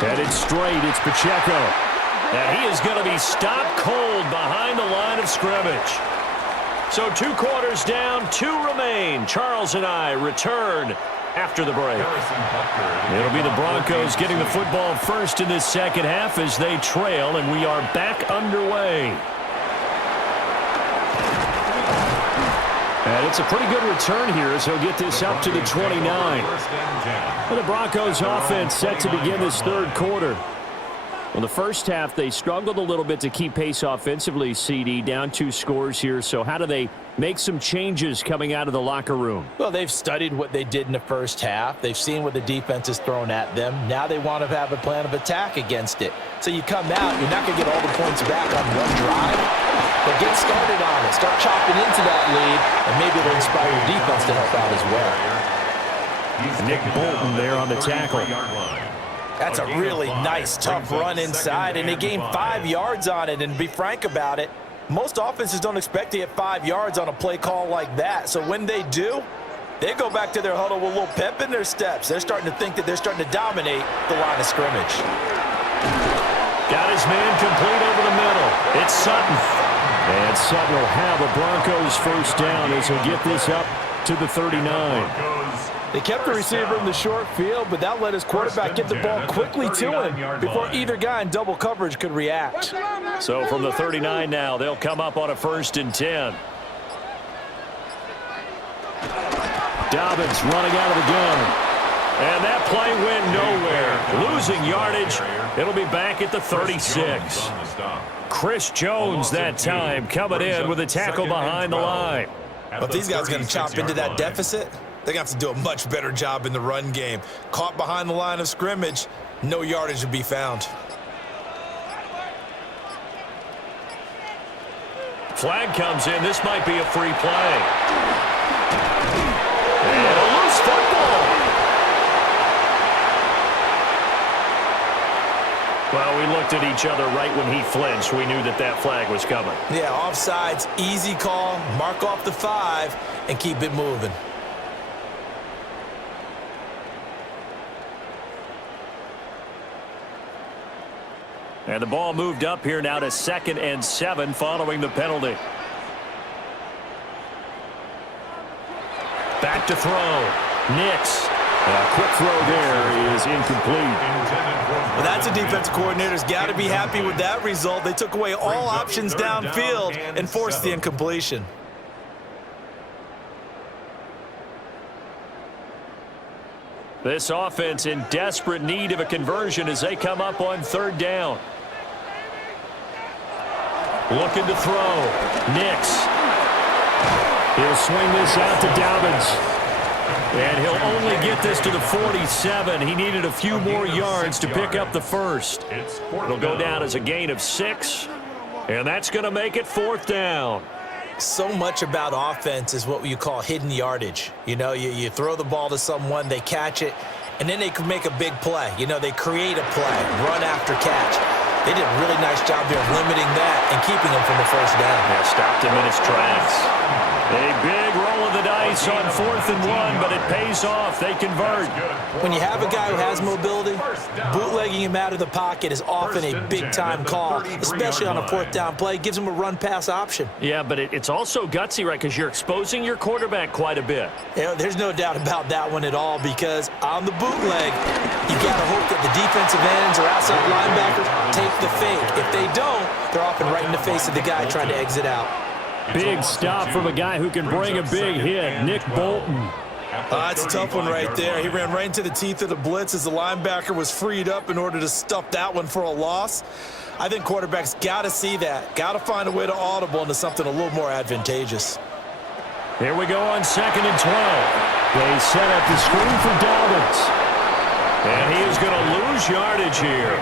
Headed straight, it's Pacheco. And he is going to be stopped cold behind the line of scrimmage. So 2 quarters down, 2 remain. Charles and I return after the break. It'll be the Broncos getting the football first in this second half as they trail, and we are back underway. And it's a pretty good return here as he'll get this up to the 29. And the Broncos offense set to begin this third quarter. Well, the first half, they struggled a little bit to keep pace offensively, CD, down 2 scores here. So how do they make some changes coming out of the locker room? Well, they've studied what they did in the first half. They've seen what the defense has thrown at them. Now they want to have a plan of attack against it. So you come out, you're not going to get all the points back on one drive, but get started on it. Start chopping into that lead, and maybe it'll inspire your defense to help out as well. Nick Bolton there on the tackle. That's a really nice, tough run inside, and they gained 5 yards on it. And to be frank about it, most offenses don't expect to get 5 yards on a play call like that. So when they do, they go back to their huddle with a little pep in their steps. They're starting to think that they're starting to dominate the line of scrimmage. Got his man complete over the middle. It's Sutton. And Sutton will have a Broncos first down as he'll get this up to the 39. They kept the receiver in the short field, but that let his quarterback get the ball quickly to him before either guy in double coverage could react. So from the 39 now, they'll come up on a 1st and 10. Dobbins running out of the gun. And that play went nowhere. Losing yardage. It'll be back at the 36. Chris Jones that time coming in with a tackle behind the line. But these guys are going to chop into that deficit. They're going to have to do a much better job in the run game. Caught behind the line of scrimmage, no yardage to be found. Flag comes in. This might be a free play. And a loose football. Well, we looked at each other right when he flinched. We knew that that flag was coming. Yeah, offsides, easy call. Mark off the 5 and keep it moving. And the ball moved up here now to 2nd and 7 following the penalty. Back to throw. Nix. A quick throw there is incomplete. Well, that's a defensive coordinator's got to be happy with that result. They took away all options downfield and forced the incompletion. This offense in desperate need of a conversion as they come up on 3rd down. Looking to throw. Nix. He'll swing this out to Dobbins. And he'll only get this to the 47. He needed a few more yards to pick up the first. It'll go down as a gain of 6. And that's going to make it 4th down. So much about offense is what you call hidden yardage. You know, you throw the ball to someone, they catch it, and then they can make a big play. You know, they create a play, run after catch. They did a really nice job there of limiting that and keeping him from the first down. Yeah, stopped him in his tracks. A big roll of the dice on 4th and 1, but it pays off. They convert. When you have a guy who has mobility, bootlegging him out of the pocket is often a big-time call, especially on a 4th down play. Gives him a run-pass option. Yeah, but it's also gutsy, right, because you're exposing your quarterback quite a bit. Yeah, there's no doubt about that one at all, because on the bootleg, you got to hope that the defensive ends or outside linebackers take the fake. If they don't, they're often right in the face of the guy trying to exit out. Big stop from a guy who can bring a big hit, Nick Bolton. That's a tough one right there. He ran right into the teeth of the blitz as the linebacker was freed up in order to stuff that one for a loss. I think quarterbacks got to see that. Got to find a way to audible into something a little more advantageous. Here we go on 2nd and 12. They set up the screen for Dobbins. And he is going to lose yardage here.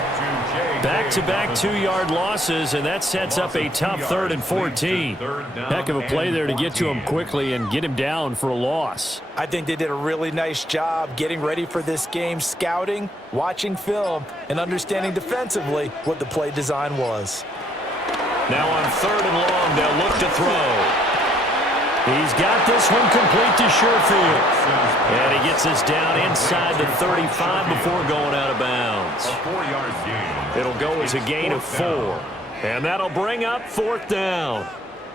Back-to-back 2-yard losses, and that sets up a tough 3rd and 14. Heck of a play there to get to him quickly and get him down for a loss. I think they did a really nice job getting ready for this game, scouting, watching film, and understanding defensively what the play design was. Now on 3rd and long, they'll look to throw. He's got this one complete to Sherfield. And he gets us down inside the 35 before going out of bounds. It'll go as a gain of 4. And that'll bring up 4th down.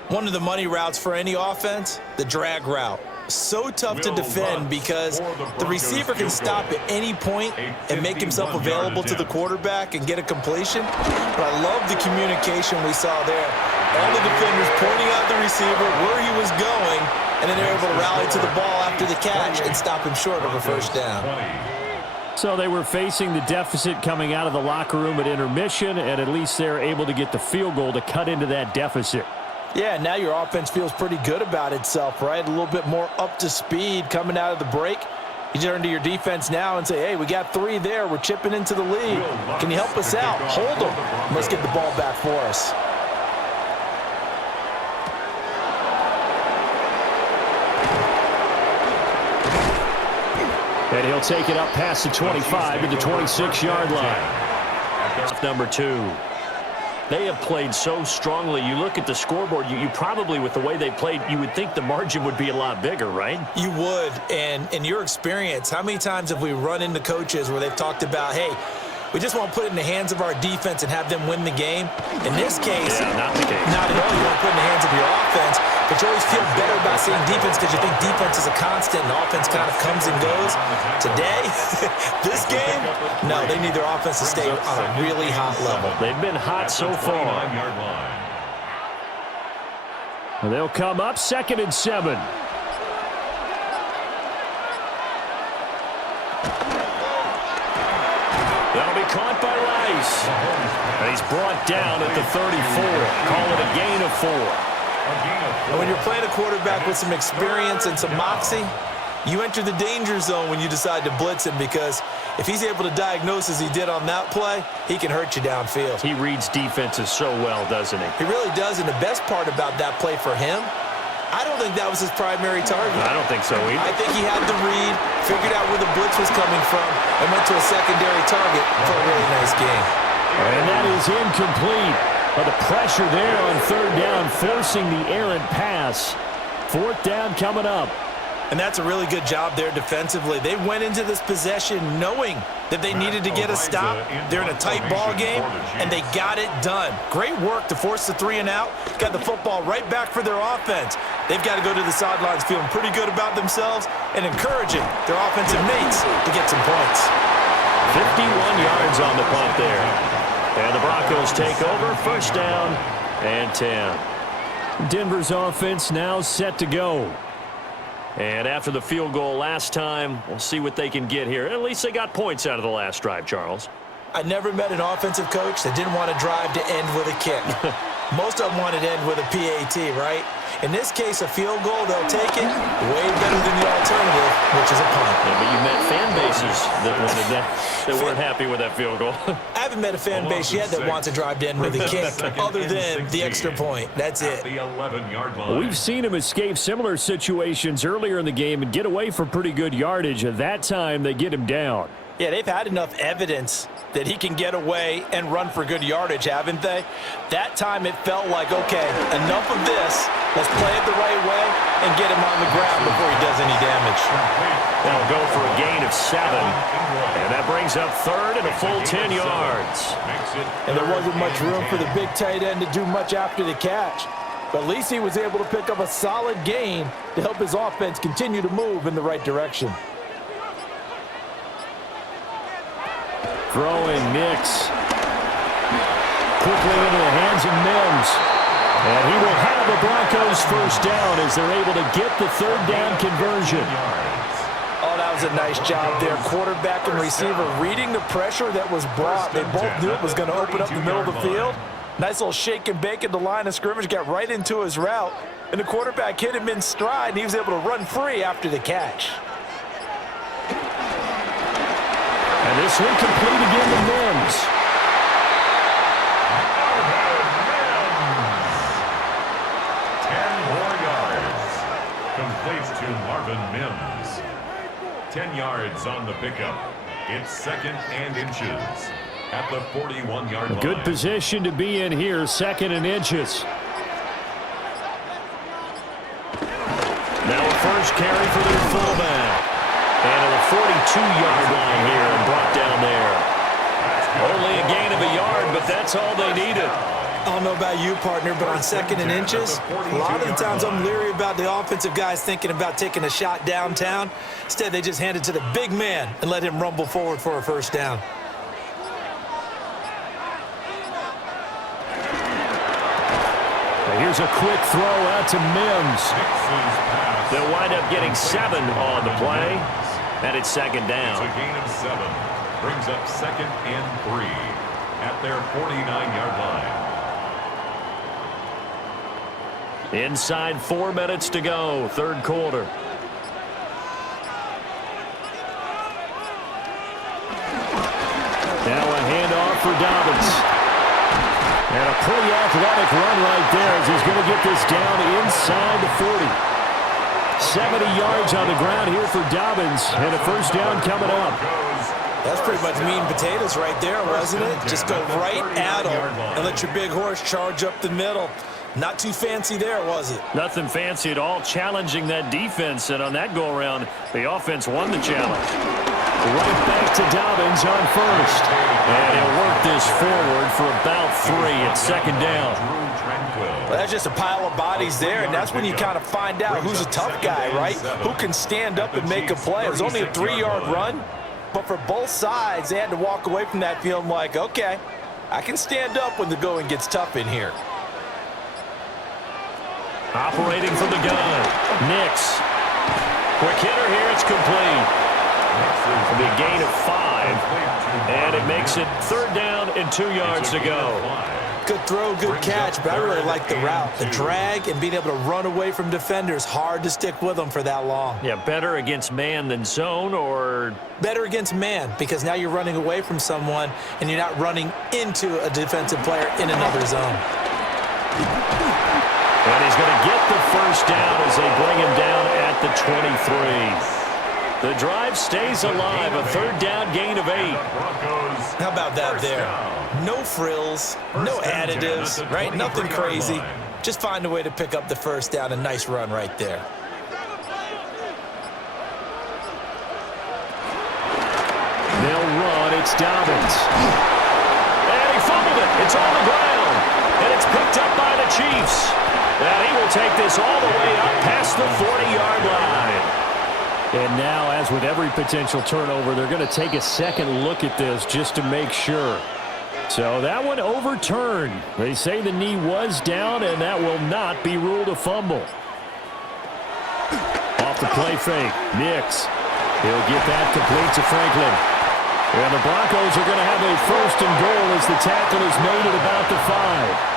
One of the money routes for any offense, the drag route. So tough to defend because the receiver can stop at any point and make himself available to the quarterback and get a completion. But I love the communication we saw there. All the defenders pointing out the receiver where he was going, and then they're able to rally to the ball after the catch and stop him short of a first down. So they were facing the deficit coming out of the locker room at intermission, and at least they're able to get the field goal to cut into that deficit. Yeah, now your offense feels pretty good about itself, right? A little bit more up to speed coming out of the break. You turn to your defense now and say, hey, we got 3 there. We're chipping into the lead. Can you help us out? Hold them. Let's get the ball back for us. And he'll take it up past the 25 to the 26-yard line. Number 2. They have played so strongly. You look at the scoreboard, you probably, with the way they played, you would think the margin would be a lot bigger, right? You would. And in your experience, how many times have we run into coaches where they've talked about, hey, we just want to put it in the hands of our defense and have them win the game? In this case, not the case. Not at all. You want to put it in the hands of your offense, but you always feel better about seeing defense because you think defense is a constant and offense kind of comes and goes. Today, this game, no, they need their offense to stay on a really hot level. They've been hot so far. They'll come up 2nd and 7. That'll be caught by Rice. And he's brought down at the 34. Call it a gain of 4. And when you're playing a quarterback with some experience and some moxie, you enter the danger zone when you decide to blitz him, because if he's able to diagnose as he did on that play, he can hurt you downfield. He reads defenses so well, doesn't he? He really does, and the best part about that play for him, I don't think that was his primary target. I don't think so either. I think he had the read, figured out where the blitz was coming from, and went to a secondary target for a really nice game. And that is incomplete. But the pressure there on 3rd down, forcing the errant pass. 4th down coming up. And that's a really good job there defensively. They went into this possession knowing that they needed to get a stop. They're in a tight ball game, and they got it done. Great work to force the 3 and out. Got the football right back for their offense. They've got to go to the sidelines feeling pretty good about themselves and encouraging their offensive mates to get some points. 51 yards on the punt there. And the Broncos take over, 1st down and 10. Denver's offense now set to go. And after the field goal last time, we'll see what they can get here. At least they got points out of the last drive, Charles. I never met an offensive coach that didn't want to drive to end with a kick. Most of them wanted to end with a PAT, right? In this case, a field goal, they'll take it way better than the alternative, which is a punt. Yeah, but you met fan bases that wanted that weren't happy with that field goal. I haven't met a fan base yet that wants to drive to end with a kick other than the extra point. That's it. The 11-yard line. We've seen him escape similar situations earlier in the game and get away for pretty good yardage. At that time, they get him down. Yeah, they've had enough evidence that he can get away and run for good yardage, haven't they? That time it felt like, okay, enough of this. Let's play it the right way and get him on the ground before he does any damage. They'll go for a gain of 7. And that brings up 3rd and a full 10 yards. And there wasn't much room for the big tight end to do much after the catch. But at least he was able to pick up a solid gain to help his offense continue to move in the right direction. Throwing Nix. Quickly into the hands of Mims. And he will have the Broncos 1st down as they're able to get the 3rd down conversion. Oh, that was a nice job there. Quarterback and receiver reading the pressure that was brought. They both knew it was going to open up the middle of the field. Nice little shake and bake at the line of scrimmage. Got right into his route. And the quarterback hit him in stride, and he was able to run free after the catch. And this one complete again to Mims. 10 more yards. Completes to Marvin Mims. 10 yards on the pickup. It's 2nd and inches at the 41-yard line. Good position to be in here, 2nd and inches. Now a first carry for their fullback. And to the 42-yard line here and brought down there. Only a gain of a yard, but that's all they needed. I don't know about you, partner, but on 2nd and inches, a lot of the times I'm leery about the offensive guys thinking about taking a shot downtown. Instead, they just hand it to the big man and let him rumble forward for a first down. Here's a quick throw out to Mims. They'll wind up getting 7 on the play, and it's 2nd down. It's a gain of 7. Brings up 2nd and 3 at their 49-yard line. Inside 4 minutes to go, 3rd quarter. Now a handoff for Dobbins. And a pretty athletic run right there as he's going to get this down inside the 40. 70 yards on the ground here for Dobbins, and a first down coming up. That's pretty much meat and potatoes right there, wasn't it? Just go right at them and let your big horse charge up the middle. Not too fancy there, was it? Nothing fancy at all, challenging that defense, and on that go-around, the offense won the challenge. Right back to Dobbins on first. And he'll work this forward for about 3 at 2nd down. Well, that's just a pile of bodies there, and that's when you kind of find out who's a tough guy, right? Who can stand up and make a play. It was only a 3-yard run, but for both sides, they had to walk away from that feeling like, okay, I can stand up when the going gets tough in here. Operating from the gun, Nix. Quick hitter here, it's complete. It'll be a gain of 5, and it makes it 3rd down and 2 yards to go. Good throw, good catch, but I really like the route. The drag and being able to run away from defenders, hard to stick with them for that long. Yeah, better against man than zone, or? Better against man, because now you're running away from someone and you're not running into a defensive player in another zone. And he's going to get the first down as they bring him down at the 23. The drive stays alive, a 3rd down gain of 8. How about that there? No frills, no additives, right? Nothing crazy. Just find a way to pick up the first down. A nice run right there. They'll run. It's Dobbins. And he fumbled it. It's on the ground. And it's picked up by the Chiefs. And he will take this all the way up past the 40-yard line. And now, as with every potential turnover, they're going to take a second look at this just to make sure. So that one overturned. They say the knee was down, and that will not be ruled a fumble. Off the play fake, Nix. He'll get that complete to Franklin. And the Broncos are going to have a 1st and goal as the tackle is made at about the 5.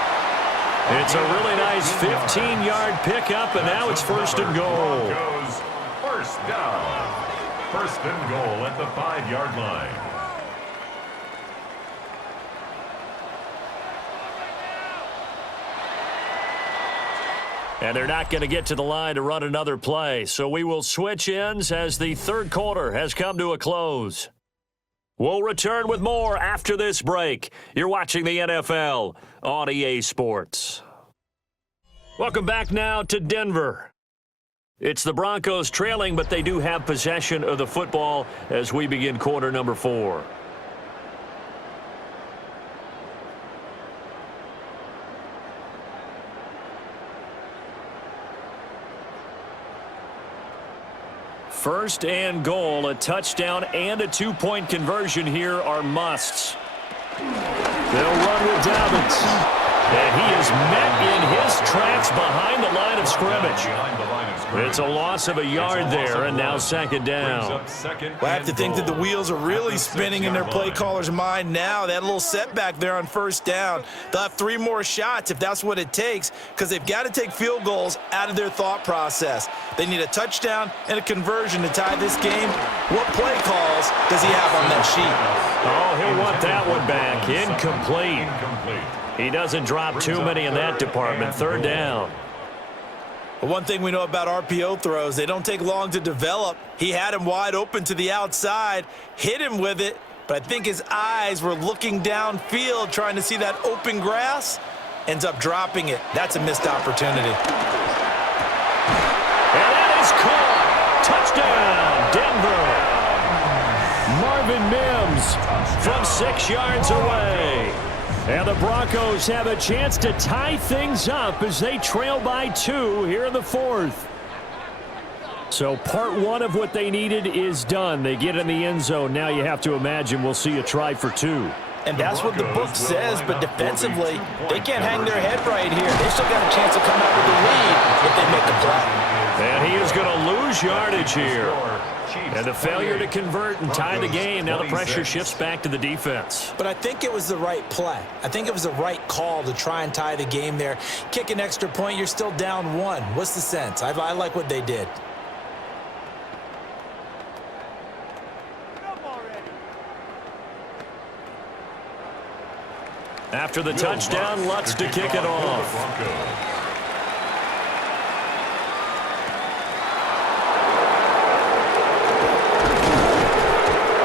It's a really nice 15-yard pickup, and now it's 1st and goal. First down. 1st and goal at the 5-yard line. And they're not going to get to the line to run another play, so we will switch ends as the 3rd quarter has come to a close. We'll return with more after this break. You're watching the NFL on EA Sports. Welcome back now to Denver. It's the Broncos trailing, but they do have possession of the football as we begin quarter number 4. First and goal, a touchdown and a 2-point conversion here are musts. They'll run with Dobbins. And he is met in his tracks behind the line of scrimmage. It's a loss of a yard there, and now 2nd down. Well, I have to think that the wheels are really spinning in their play caller's mind now. That little setback there on 1st down. They'll have 3 more shots if that's what it takes, because they've got to take field goals out of their thought process. They need a touchdown and a conversion to tie this game. What play calls does he have on that sheet? Oh, he'll want that one back. Incomplete. He doesn't drop too many in that department. 3rd down. Well, one thing we know about RPO throws, they don't take long to develop. He had him wide open to the outside, hit him with it, but I think his eyes were looking downfield trying to see that open grass. Ends up dropping it. That's a missed opportunity. And that is caught. Touchdown, Denver. Marvin Mims from 6 yards away. And the Broncos have a chance to tie things up as they trail by 2 here in the 4th. So part 1 of what they needed is done. They get in the end zone. Now you have to imagine we'll see a try for 2. And that's what the book says, but defensively, they can't hang their head right here. They still got a chance to come out with the lead if they make the play. And he is going to lose yardage here. And the failure to convert and tie the game. Now the pressure shifts back to the defense. But I think it was the right play. I think it was the right call to try and tie the game there. Kick an extra point, you're still down 1. What's the sense? I like what they did. After the touchdown, Lutz to kick it off.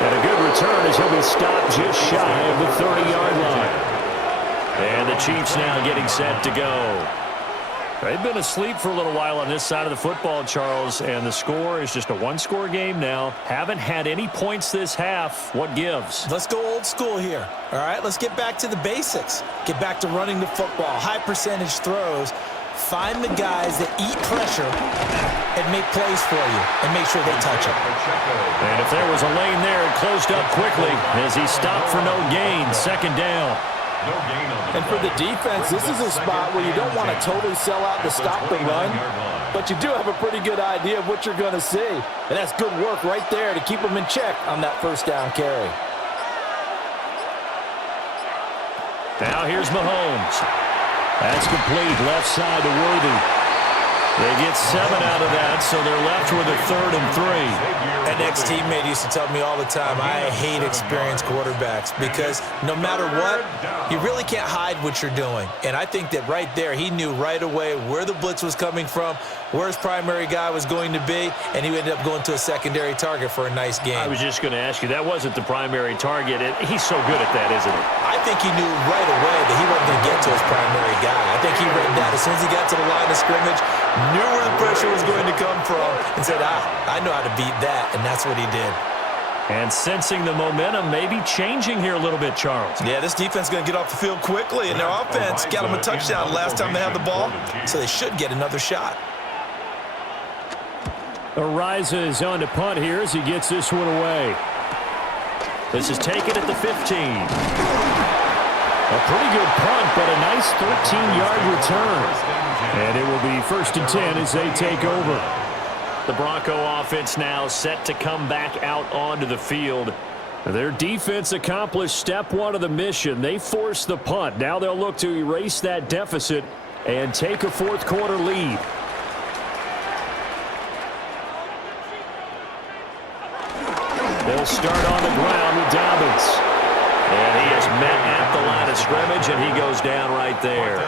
And a good return as he'll be stopped just shy of the 30-yard line. And the Chiefs now getting set to go. They've been asleep for a little while on this side of the football, Charles, and the score is just a one-score game now. Haven't had any points this half. What gives? Let's go old school here. All right, let's get back to the basics. Get back to running the football, high-percentage throws. Find the guys that eat pressure and make plays for you and make sure they touch it. And if there was a lane there, it closed up quickly as he stopped for no gain. Second down. And for the defense, this is a spot where you don't want to totally sell out to stop the run, but you do have a pretty good idea of what you're going to see. And that's good work right there to keep them in check on that first down carry. Now here's Mahomes. That's complete, left side to Worthy. They get 7 out of that, so they're left with a 3rd and 3. An ex-teammate used to tell me all the time, I hate experienced quarterbacks because no matter what, you really can't hide what you're doing. And I think that right there, he knew right away where the blitz was coming from, where his primary guy was going to be, and he ended up going to a secondary target for a nice game. I was just going to ask you, that wasn't the primary target. He's so good at that, isn't he? I think he knew right away that he wasn't going to get to his primary guy. I think he read that as soon as he got to the line of scrimmage, knew where the pressure was going to come from, and said, I know how to beat that, and that's what he did. And sensing the momentum maybe changing here a little bit, Charles. Yeah, this defense is going to get off the field quickly, and their offense got them a touchdown last time they had the ball, so they should get another shot. Ariza is on to punt here as he gets this one away. This is taken at the 15. A pretty good punt, but a nice 13-yard return. And it will be 1st and 10 as they take over. The Bronco offense now set to come back out onto the field. Their defense accomplished step 1 of the mission. They forced the punt. Now they'll look to erase that deficit and take a 4th quarter lead. They'll start on the ground with Dobbins. And he is met at the line of scrimmage, and he goes down right there.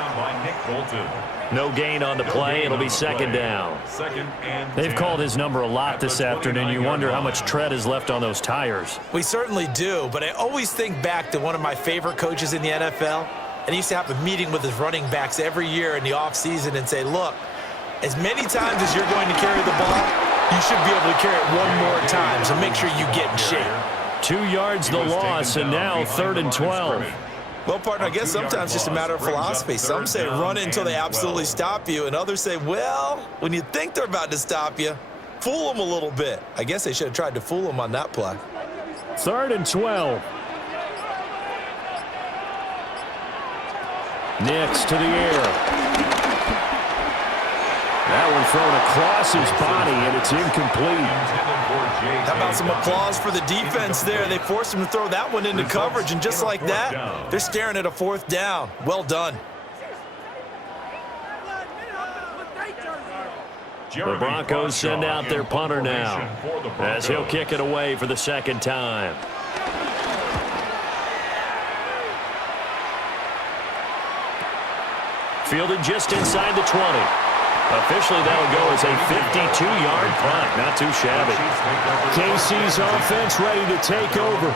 No gain on the play. It'll be 2nd down. They've called his number a lot this afternoon. You wonder how much tread is left on those tires. We certainly do, but I always think back to one of my favorite coaches in the NFL, and he used to have a meeting with his running backs every year in the offseason and say, look, as many times as you're going to carry the ball, you should be able to carry it one more time, so make sure you get in shape. 2 yards the loss, and now 3rd and 12. Well, partner, I guess sometimes it's just a matter of philosophy. Some say run it until they absolutely stop you, and others say, well, when you think they're about to stop you, fool them a little bit. I guess they should have tried to fool them on that play. 3rd and 12. Nix to the air. That one thrown across his body, and it's incomplete. How about some applause for the defense there? They forced him to throw that one into coverage, and just like that, they're staring at a 4th down. Well done. The Broncos send out their punter now as he'll kick it away for the 2nd time. Fielded just inside the 20. Officially, that'll go as a 52-yard punt. Not too shabby. KC's offense ready to take over.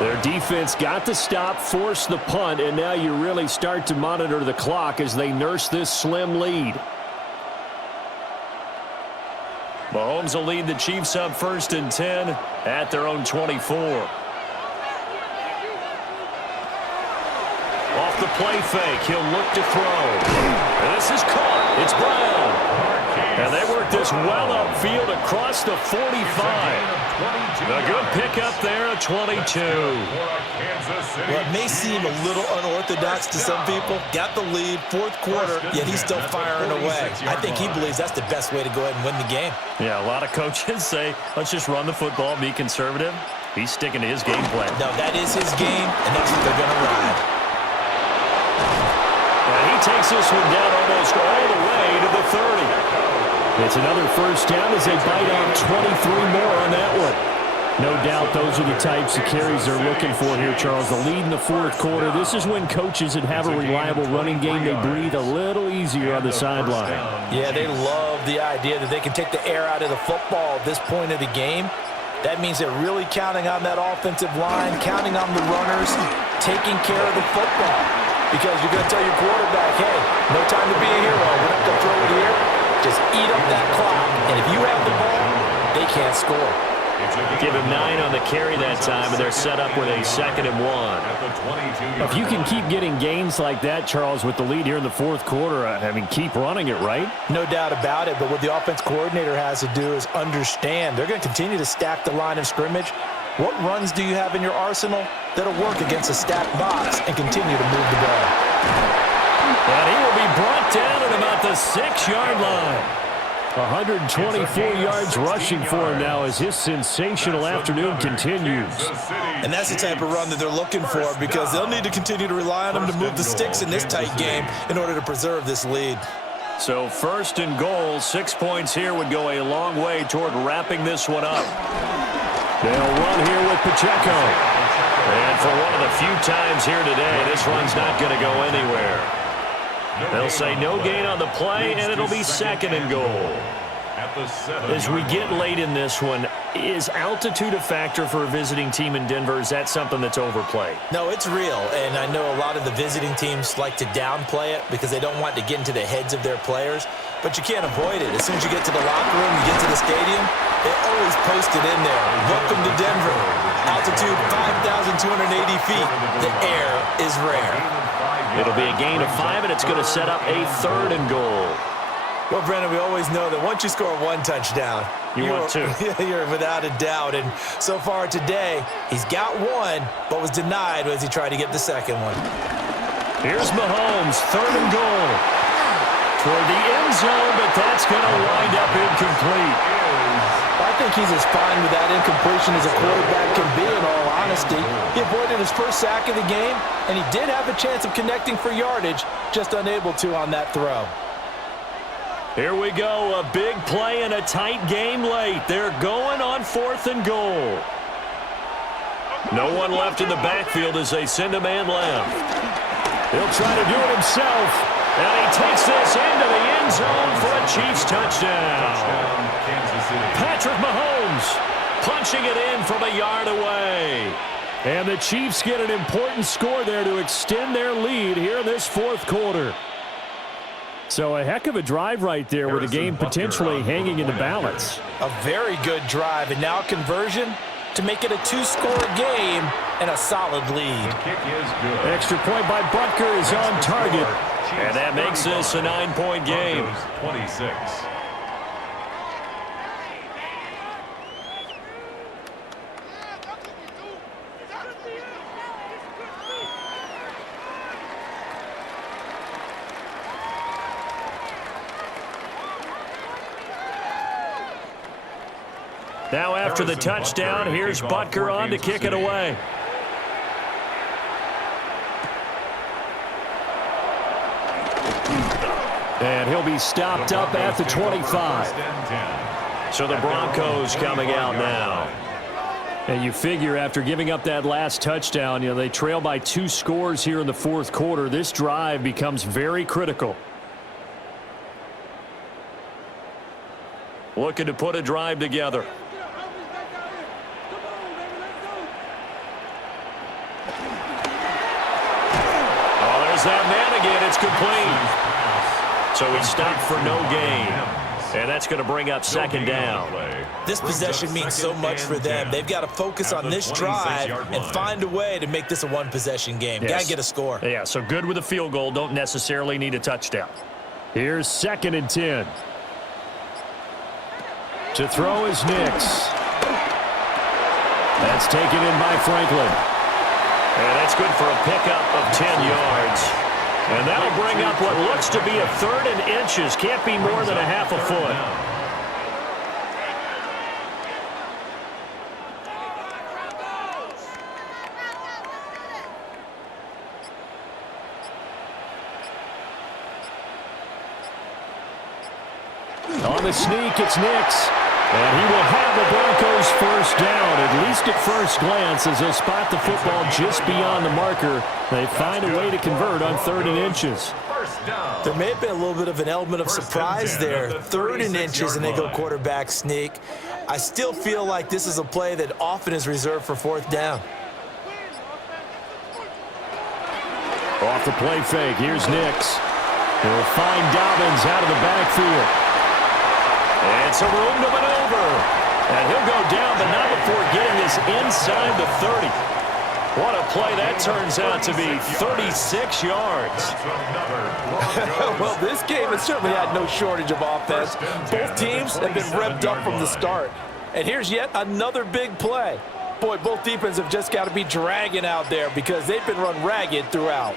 Their defense got the stop, forced the punt, and now you really start to monitor the clock as they nurse this slim lead. Mahomes will lead the Chiefs up 1st and 10 at their own 24. play fake. He'll look to throw. And this is caught. It's Brown. And they work this well upfield across the 45. A good pickup there at 22. Well, it may seem a little unorthodox to some people. Got the lead, fourth quarter, yet he's still firing away. I think he believes that's the best way to go ahead and win the game. Yeah, a lot of coaches say, let's just run the football, be conservative. He's sticking to his game plan. No, that is his game, and that's what they're going to ride. And he takes this one down almost all the way to the 30. It's another first down as they bite on 23 more on that one. No doubt those are the types of carries they're looking for here, Charles. The lead in the fourth quarter. This is when coaches that have a reliable running game, they breathe a little easier on the sideline. Yeah, they love the idea that they can take the air out of the football at this point of the game. That means they're really counting on that offensive line, counting on the runners, taking care of the football. Because you're going to tell your quarterback, hey, no time to be a hero. We're not going to throw it here. Just eat up that clock. And if you have the ball, they can't score. Give him 9 on the carry that time, and they're set up with a 2nd and 1. If you can keep getting gains like that, Charles, with the lead here in the fourth quarter, I mean, keep running it, right? No doubt about it, but what the offense coordinator has to do is understand. They're going to continue to stack the line of scrimmage. What runs do you have in your arsenal that'll work against a stacked box and continue to move the ball? And he will be brought down at about the 6-yard line. 124 yards rushing for him now as his sensational afternoon continues. And that's the type of run that they're looking for because they'll need to continue to rely on him to move the sticks in this tight game in order to preserve this lead. So 1st and goal, 6 points here would go a long way toward wrapping this one up. They'll run here with Pacheco. And for one of the few times here today, this run's not going to go anywhere. They'll say no gain on the play, and it'll be 2nd and goal. As we get late in this one, is altitude a factor for a visiting team in Denver? Is that something that's overplayed? No, it's real, and I know a lot of the visiting teams like to downplay it because they don't want to get into the heads of their players, but you can't avoid it. As soon as you get to the locker room, you get to the stadium, they always post it in there. Welcome to Denver. Altitude 5,280 feet. The air is rare. It'll be a gain of 5, and it's going to set up a 3rd and goal. Well, Brandon, we always know that once you score one touchdown, you're without a doubt. And so far today, he's got one, but was denied as he tried to get the second one. Here's Mahomes, 3rd and goal. Toward the end zone, but that's going to wind up incomplete. I think he's as fine with that incompletion as a quarterback can be, in all honesty. He avoided his first sack of the game, and he did have a chance of connecting for yardage, just unable to on that throw. Here we go, a big play and a tight game late. They're going on 4th and goal. No one left in the backfield as they send a man left. He'll try to do it himself, and he takes this into the end zone for a Chiefs touchdown. Patrick Mahomes punching it in from a yard away. And the Chiefs get an important score there to extend their lead here in this fourth quarter. So a heck of a drive right there with the game potentially hanging in the balance. A very good drive, and now conversion to make it a 2-score game and a solid lead. Extra point by Butker is on target. And that makes this a 9-point game. 26. Now after the touchdown, here's Butker on to kick it away. And he'll be stopped up at the 25. So the Broncos coming out now. And you figure after giving up that last touchdown, they trail by 2 scores here in the fourth quarter. This drive becomes very critical. Looking to put a drive together. Oh, there's that man again. It's complete. So he stopped for no gain. And that's going to bring up second down. This possession means so much for them. They've got to focus on this drive and find a way to make this a one-possession game. Got to get a score. Yeah, so good with a field goal. Don't necessarily need a touchdown. Here's 2nd and 10. To throw is Nix. That's taken in by Franklin. And that's good for a pickup of 10 yards. And that'll bring up what looks to be a 3rd and inches. Can't be more than a half a foot. On the sneak, it's Nix. And he will have the Broncos first down, at least at first glance, as they'll spot the football just beyond the marker. They find a way to convert on 3rd and inches. There may have been a little bit of an element of surprise there. 3rd and inches, and they go quarterback sneak. I still feel like this is a play that often is reserved for 4th down. Off the play fake, here's Nix. He'll find Dobbins out of the backfield. And some room to maneuver. And he'll go down, but not before getting this inside the 30. What a play that turns out to be, 36 yards. Well, this game has certainly had no shortage of offense. Both teams have been revved up from the start. And here's yet another big play. Boy, both defenses have just got to be dragging out there because they've been run ragged throughout.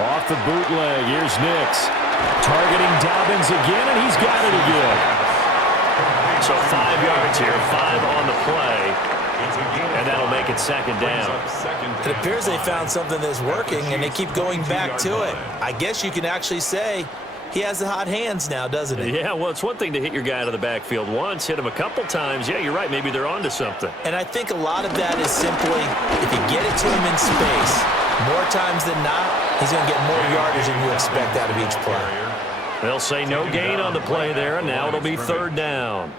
Off the bootleg, here's Nix. Targeting Dobbins again, and he's got it again. So 5 yards here, 5 on the play, and that'll make it 2nd down. It appears they found something that's working, and they keep going back to it. I guess you can actually say he has the hot hands now, doesn't he? Yeah, well, it's one thing to hit your guy out of the backfield once, hit him a couple times. Yeah, you're right, maybe they're onto something. And I think a lot of that is simply if you get it to him in space, more times than not, he's going to get more yardage than you expect out of each play. They'll say no gain on the play there, and now it'll be 3rd down.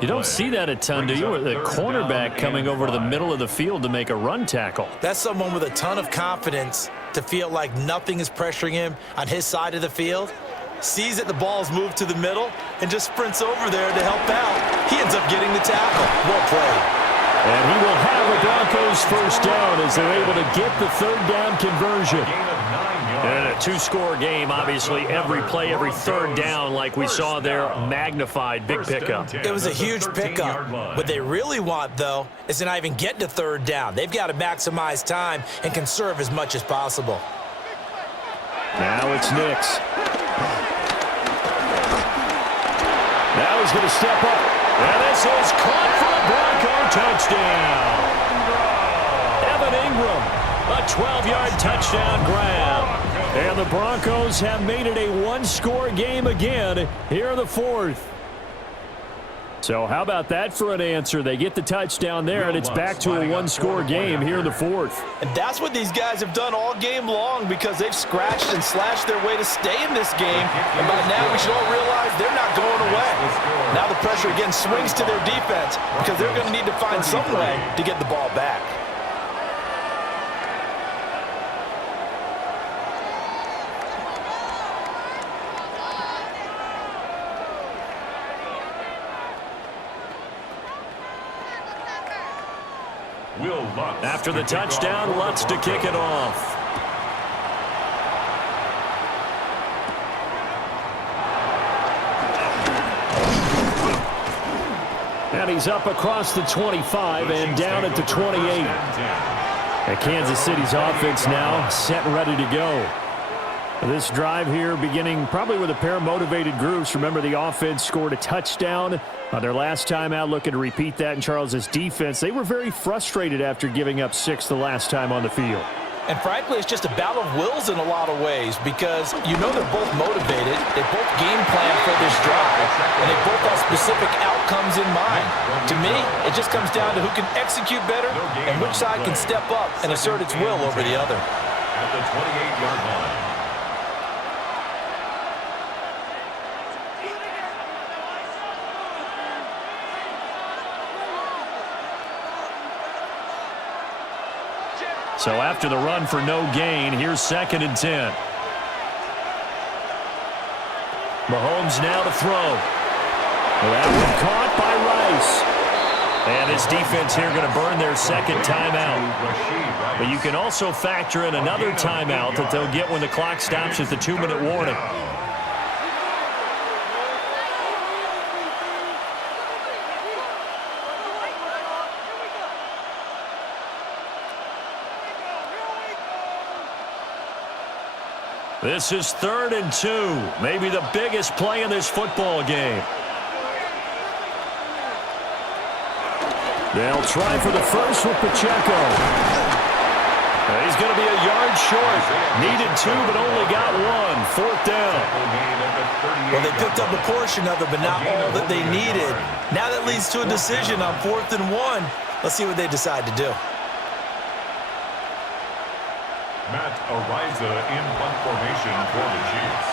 You don't see that a ton, do you? The cornerback coming over to the middle of the field to make a run tackle. That's someone with a ton of confidence to feel like nothing is pressuring him on his side of the field. Sees that the ball's moved to the middle and just sprints over there to help out. He ends up getting the tackle. Well played. And he will have the Broncos first down as they're able to get the 3rd down conversion. And a 2-score game, obviously, every play, every 3rd down, like we saw there, magnified, big pickup. It was a huge pickup. What they really want, though, is to not even get to 3rd down. They've got to maximize time and conserve as much as possible. Now it's Nix. Now he's going to step up. And this is caught for a Bronco touchdown. Evan Ingram, a 12-yard touchdown grab. And the Broncos have made it a 1-score game again here in the 4th. So how about that for an answer? They get the touchdown there, and it's back to a 1-score game here in the 4th. And that's what these guys have done all game long because they've scratched and slashed their way to stay in this game. And by now we should all realize they're not going away. Now the pressure again swings to their defense because they're going to need to find some way to get the ball back. After the touchdown, Lutz to kick it off. And he's up across the 25 and down at the 28. And Kansas City's offense now set and ready to go. This drive here beginning probably with a pair of motivated groups. Remember, the offense scored a touchdown on their last time out, looking to repeat that in Charles's defense. They were very frustrated after giving up 6 the last time on the field. And frankly, it's just a battle of wills in a lot of ways because you know they're both motivated. They both game plan for this drive, and they both have specific outcomes in mind. To me, it just comes down to who can execute better and which side can step up and assert its will over the other. At the 28-yard line. So after the run for no gain, here's 2nd and 10. Mahomes now to throw. That one caught by Rice. And his defense here going to burn their second timeout. But you can also factor in another timeout that they'll get when the clock stops at the 2-minute warning. This is 3rd and 2, maybe the biggest play in this football game. They'll try for the first with Pacheco. He's going to be a yard short. Needed 2, but only got 1. 4th down. Well, they picked up a portion of it, but not all that they needed. Now that leads to a decision on 4th and 1. Let's see what they decide to do. Matt Ariza in punt formation for the Chiefs.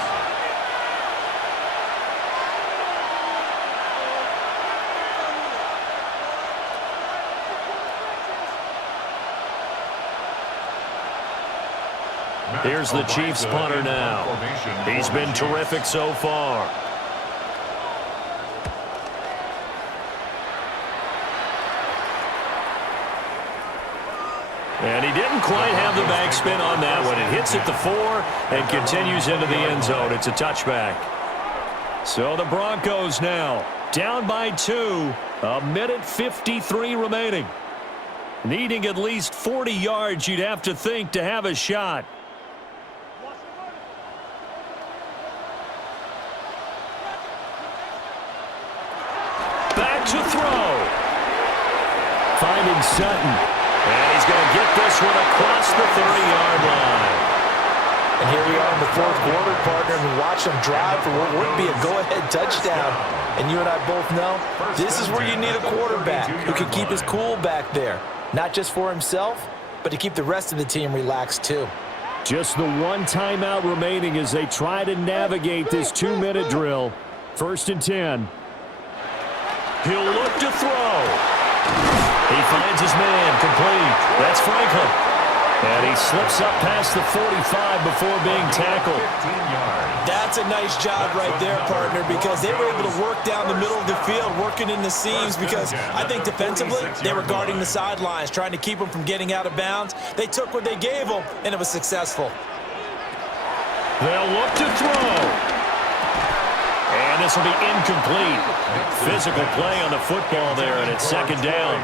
Here's the Chiefs punter now. He's been terrific so far. And he didn't quite have the backspin on that one. It hits at the 4 and continues into the end zone. It's a touchback. So the Broncos now down by 2. 1:53 remaining. Needing at least 40 yards, you'd have to think, to have a shot. Back to throw. Finding Sutton. And he's going to get this one across the 30-yard line. And here we are in the 4th quarter, partner, and we watch them drive for what would be a go-ahead touchdown. And you and I both know this is where you need a quarterback who can keep his cool back there. Not just for himself, but to keep the rest of the team relaxed too. Just the 1 timeout remaining as they try to navigate this 2-minute drill. 1st and 10. He'll look to throw. He finds his man, complete. That's Franklin. And he slips up past the 45 before being tackled. That's a nice job right there, partner, because they were able to work down the middle of the field, working in the seams, because I think defensively they were guarding the sidelines, trying to keep them from getting out of bounds. They took what they gave them, and it was successful. They'll look to throw. And this will be incomplete. Physical play on the football there, and it's 2nd down.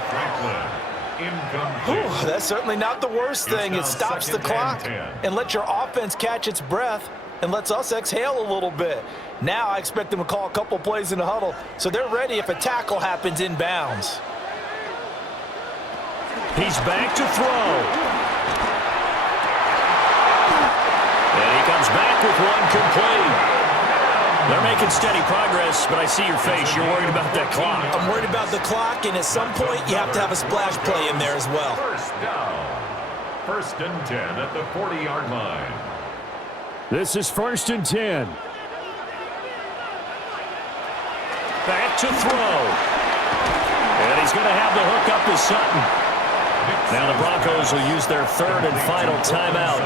Whew, that's certainly not the worst thing. It stops the clock and lets your offense catch its breath and lets us exhale a little bit. Now I expect them to call a couple plays in the huddle, so they're ready if a tackle happens inbounds. He's back to throw. And he comes back with one complete. They're making steady progress, but I see your face. You're worried about that clock. I'm worried about the clock, and at some point, you have to have a splash play in there as well. 1st down. 1st and 10 at the 40-yard line. This is 1st and 10. Back to throw. And he's going to have the hook up to Sutton. Now the Broncos will use their 3rd and final timeout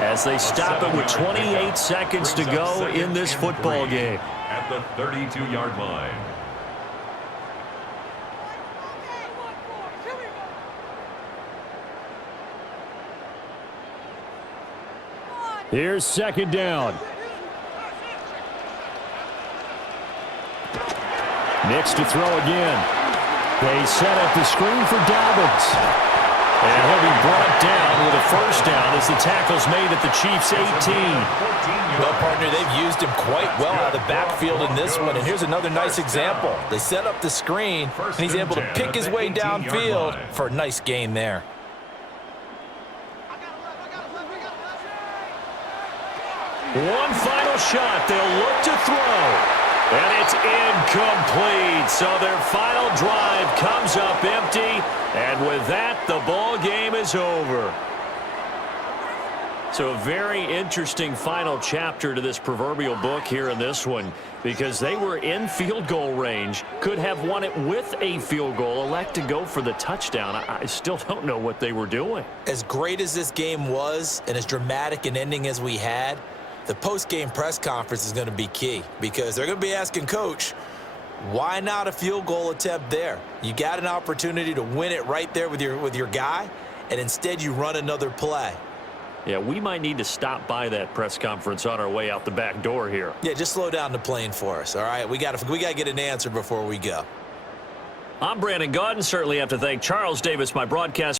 as they stop it with 28 seconds to go in this football game. At the 32-yard line. Here's 2nd down. Nix to throw again. They set up the screen for Dobbins. And he'll be brought down with a 1st down as the tackle's made at the Chiefs' 18. Well, partner, they've used him quite well out of the backfield in this one. And here's another nice example. They set up the screen, and he's able to pick his way downfield for a nice gain there. One final shot. They'll look to throw. And it's incomplete. So their final drive comes up empty. And with that, the ball game is over. So a very interesting final chapter to this proverbial book here in this one, because they were in field goal range, could have won it with a field goal, elect to go for the touchdown. I still don't know what they were doing. As great as this game was and as dramatic an ending as we had, the post-game press conference is going to be key because they're going to be asking Coach, why not a field goal attempt there? You got an opportunity to win it right there with your guy, and instead you run another play. Yeah, we might need to stop by that press conference on our way out the back door here. Yeah, just slow down the plane for us, all right? We got to get an answer before we go. I'm Brandon Gaudin. Certainly have to thank Charles Davis, my broadcast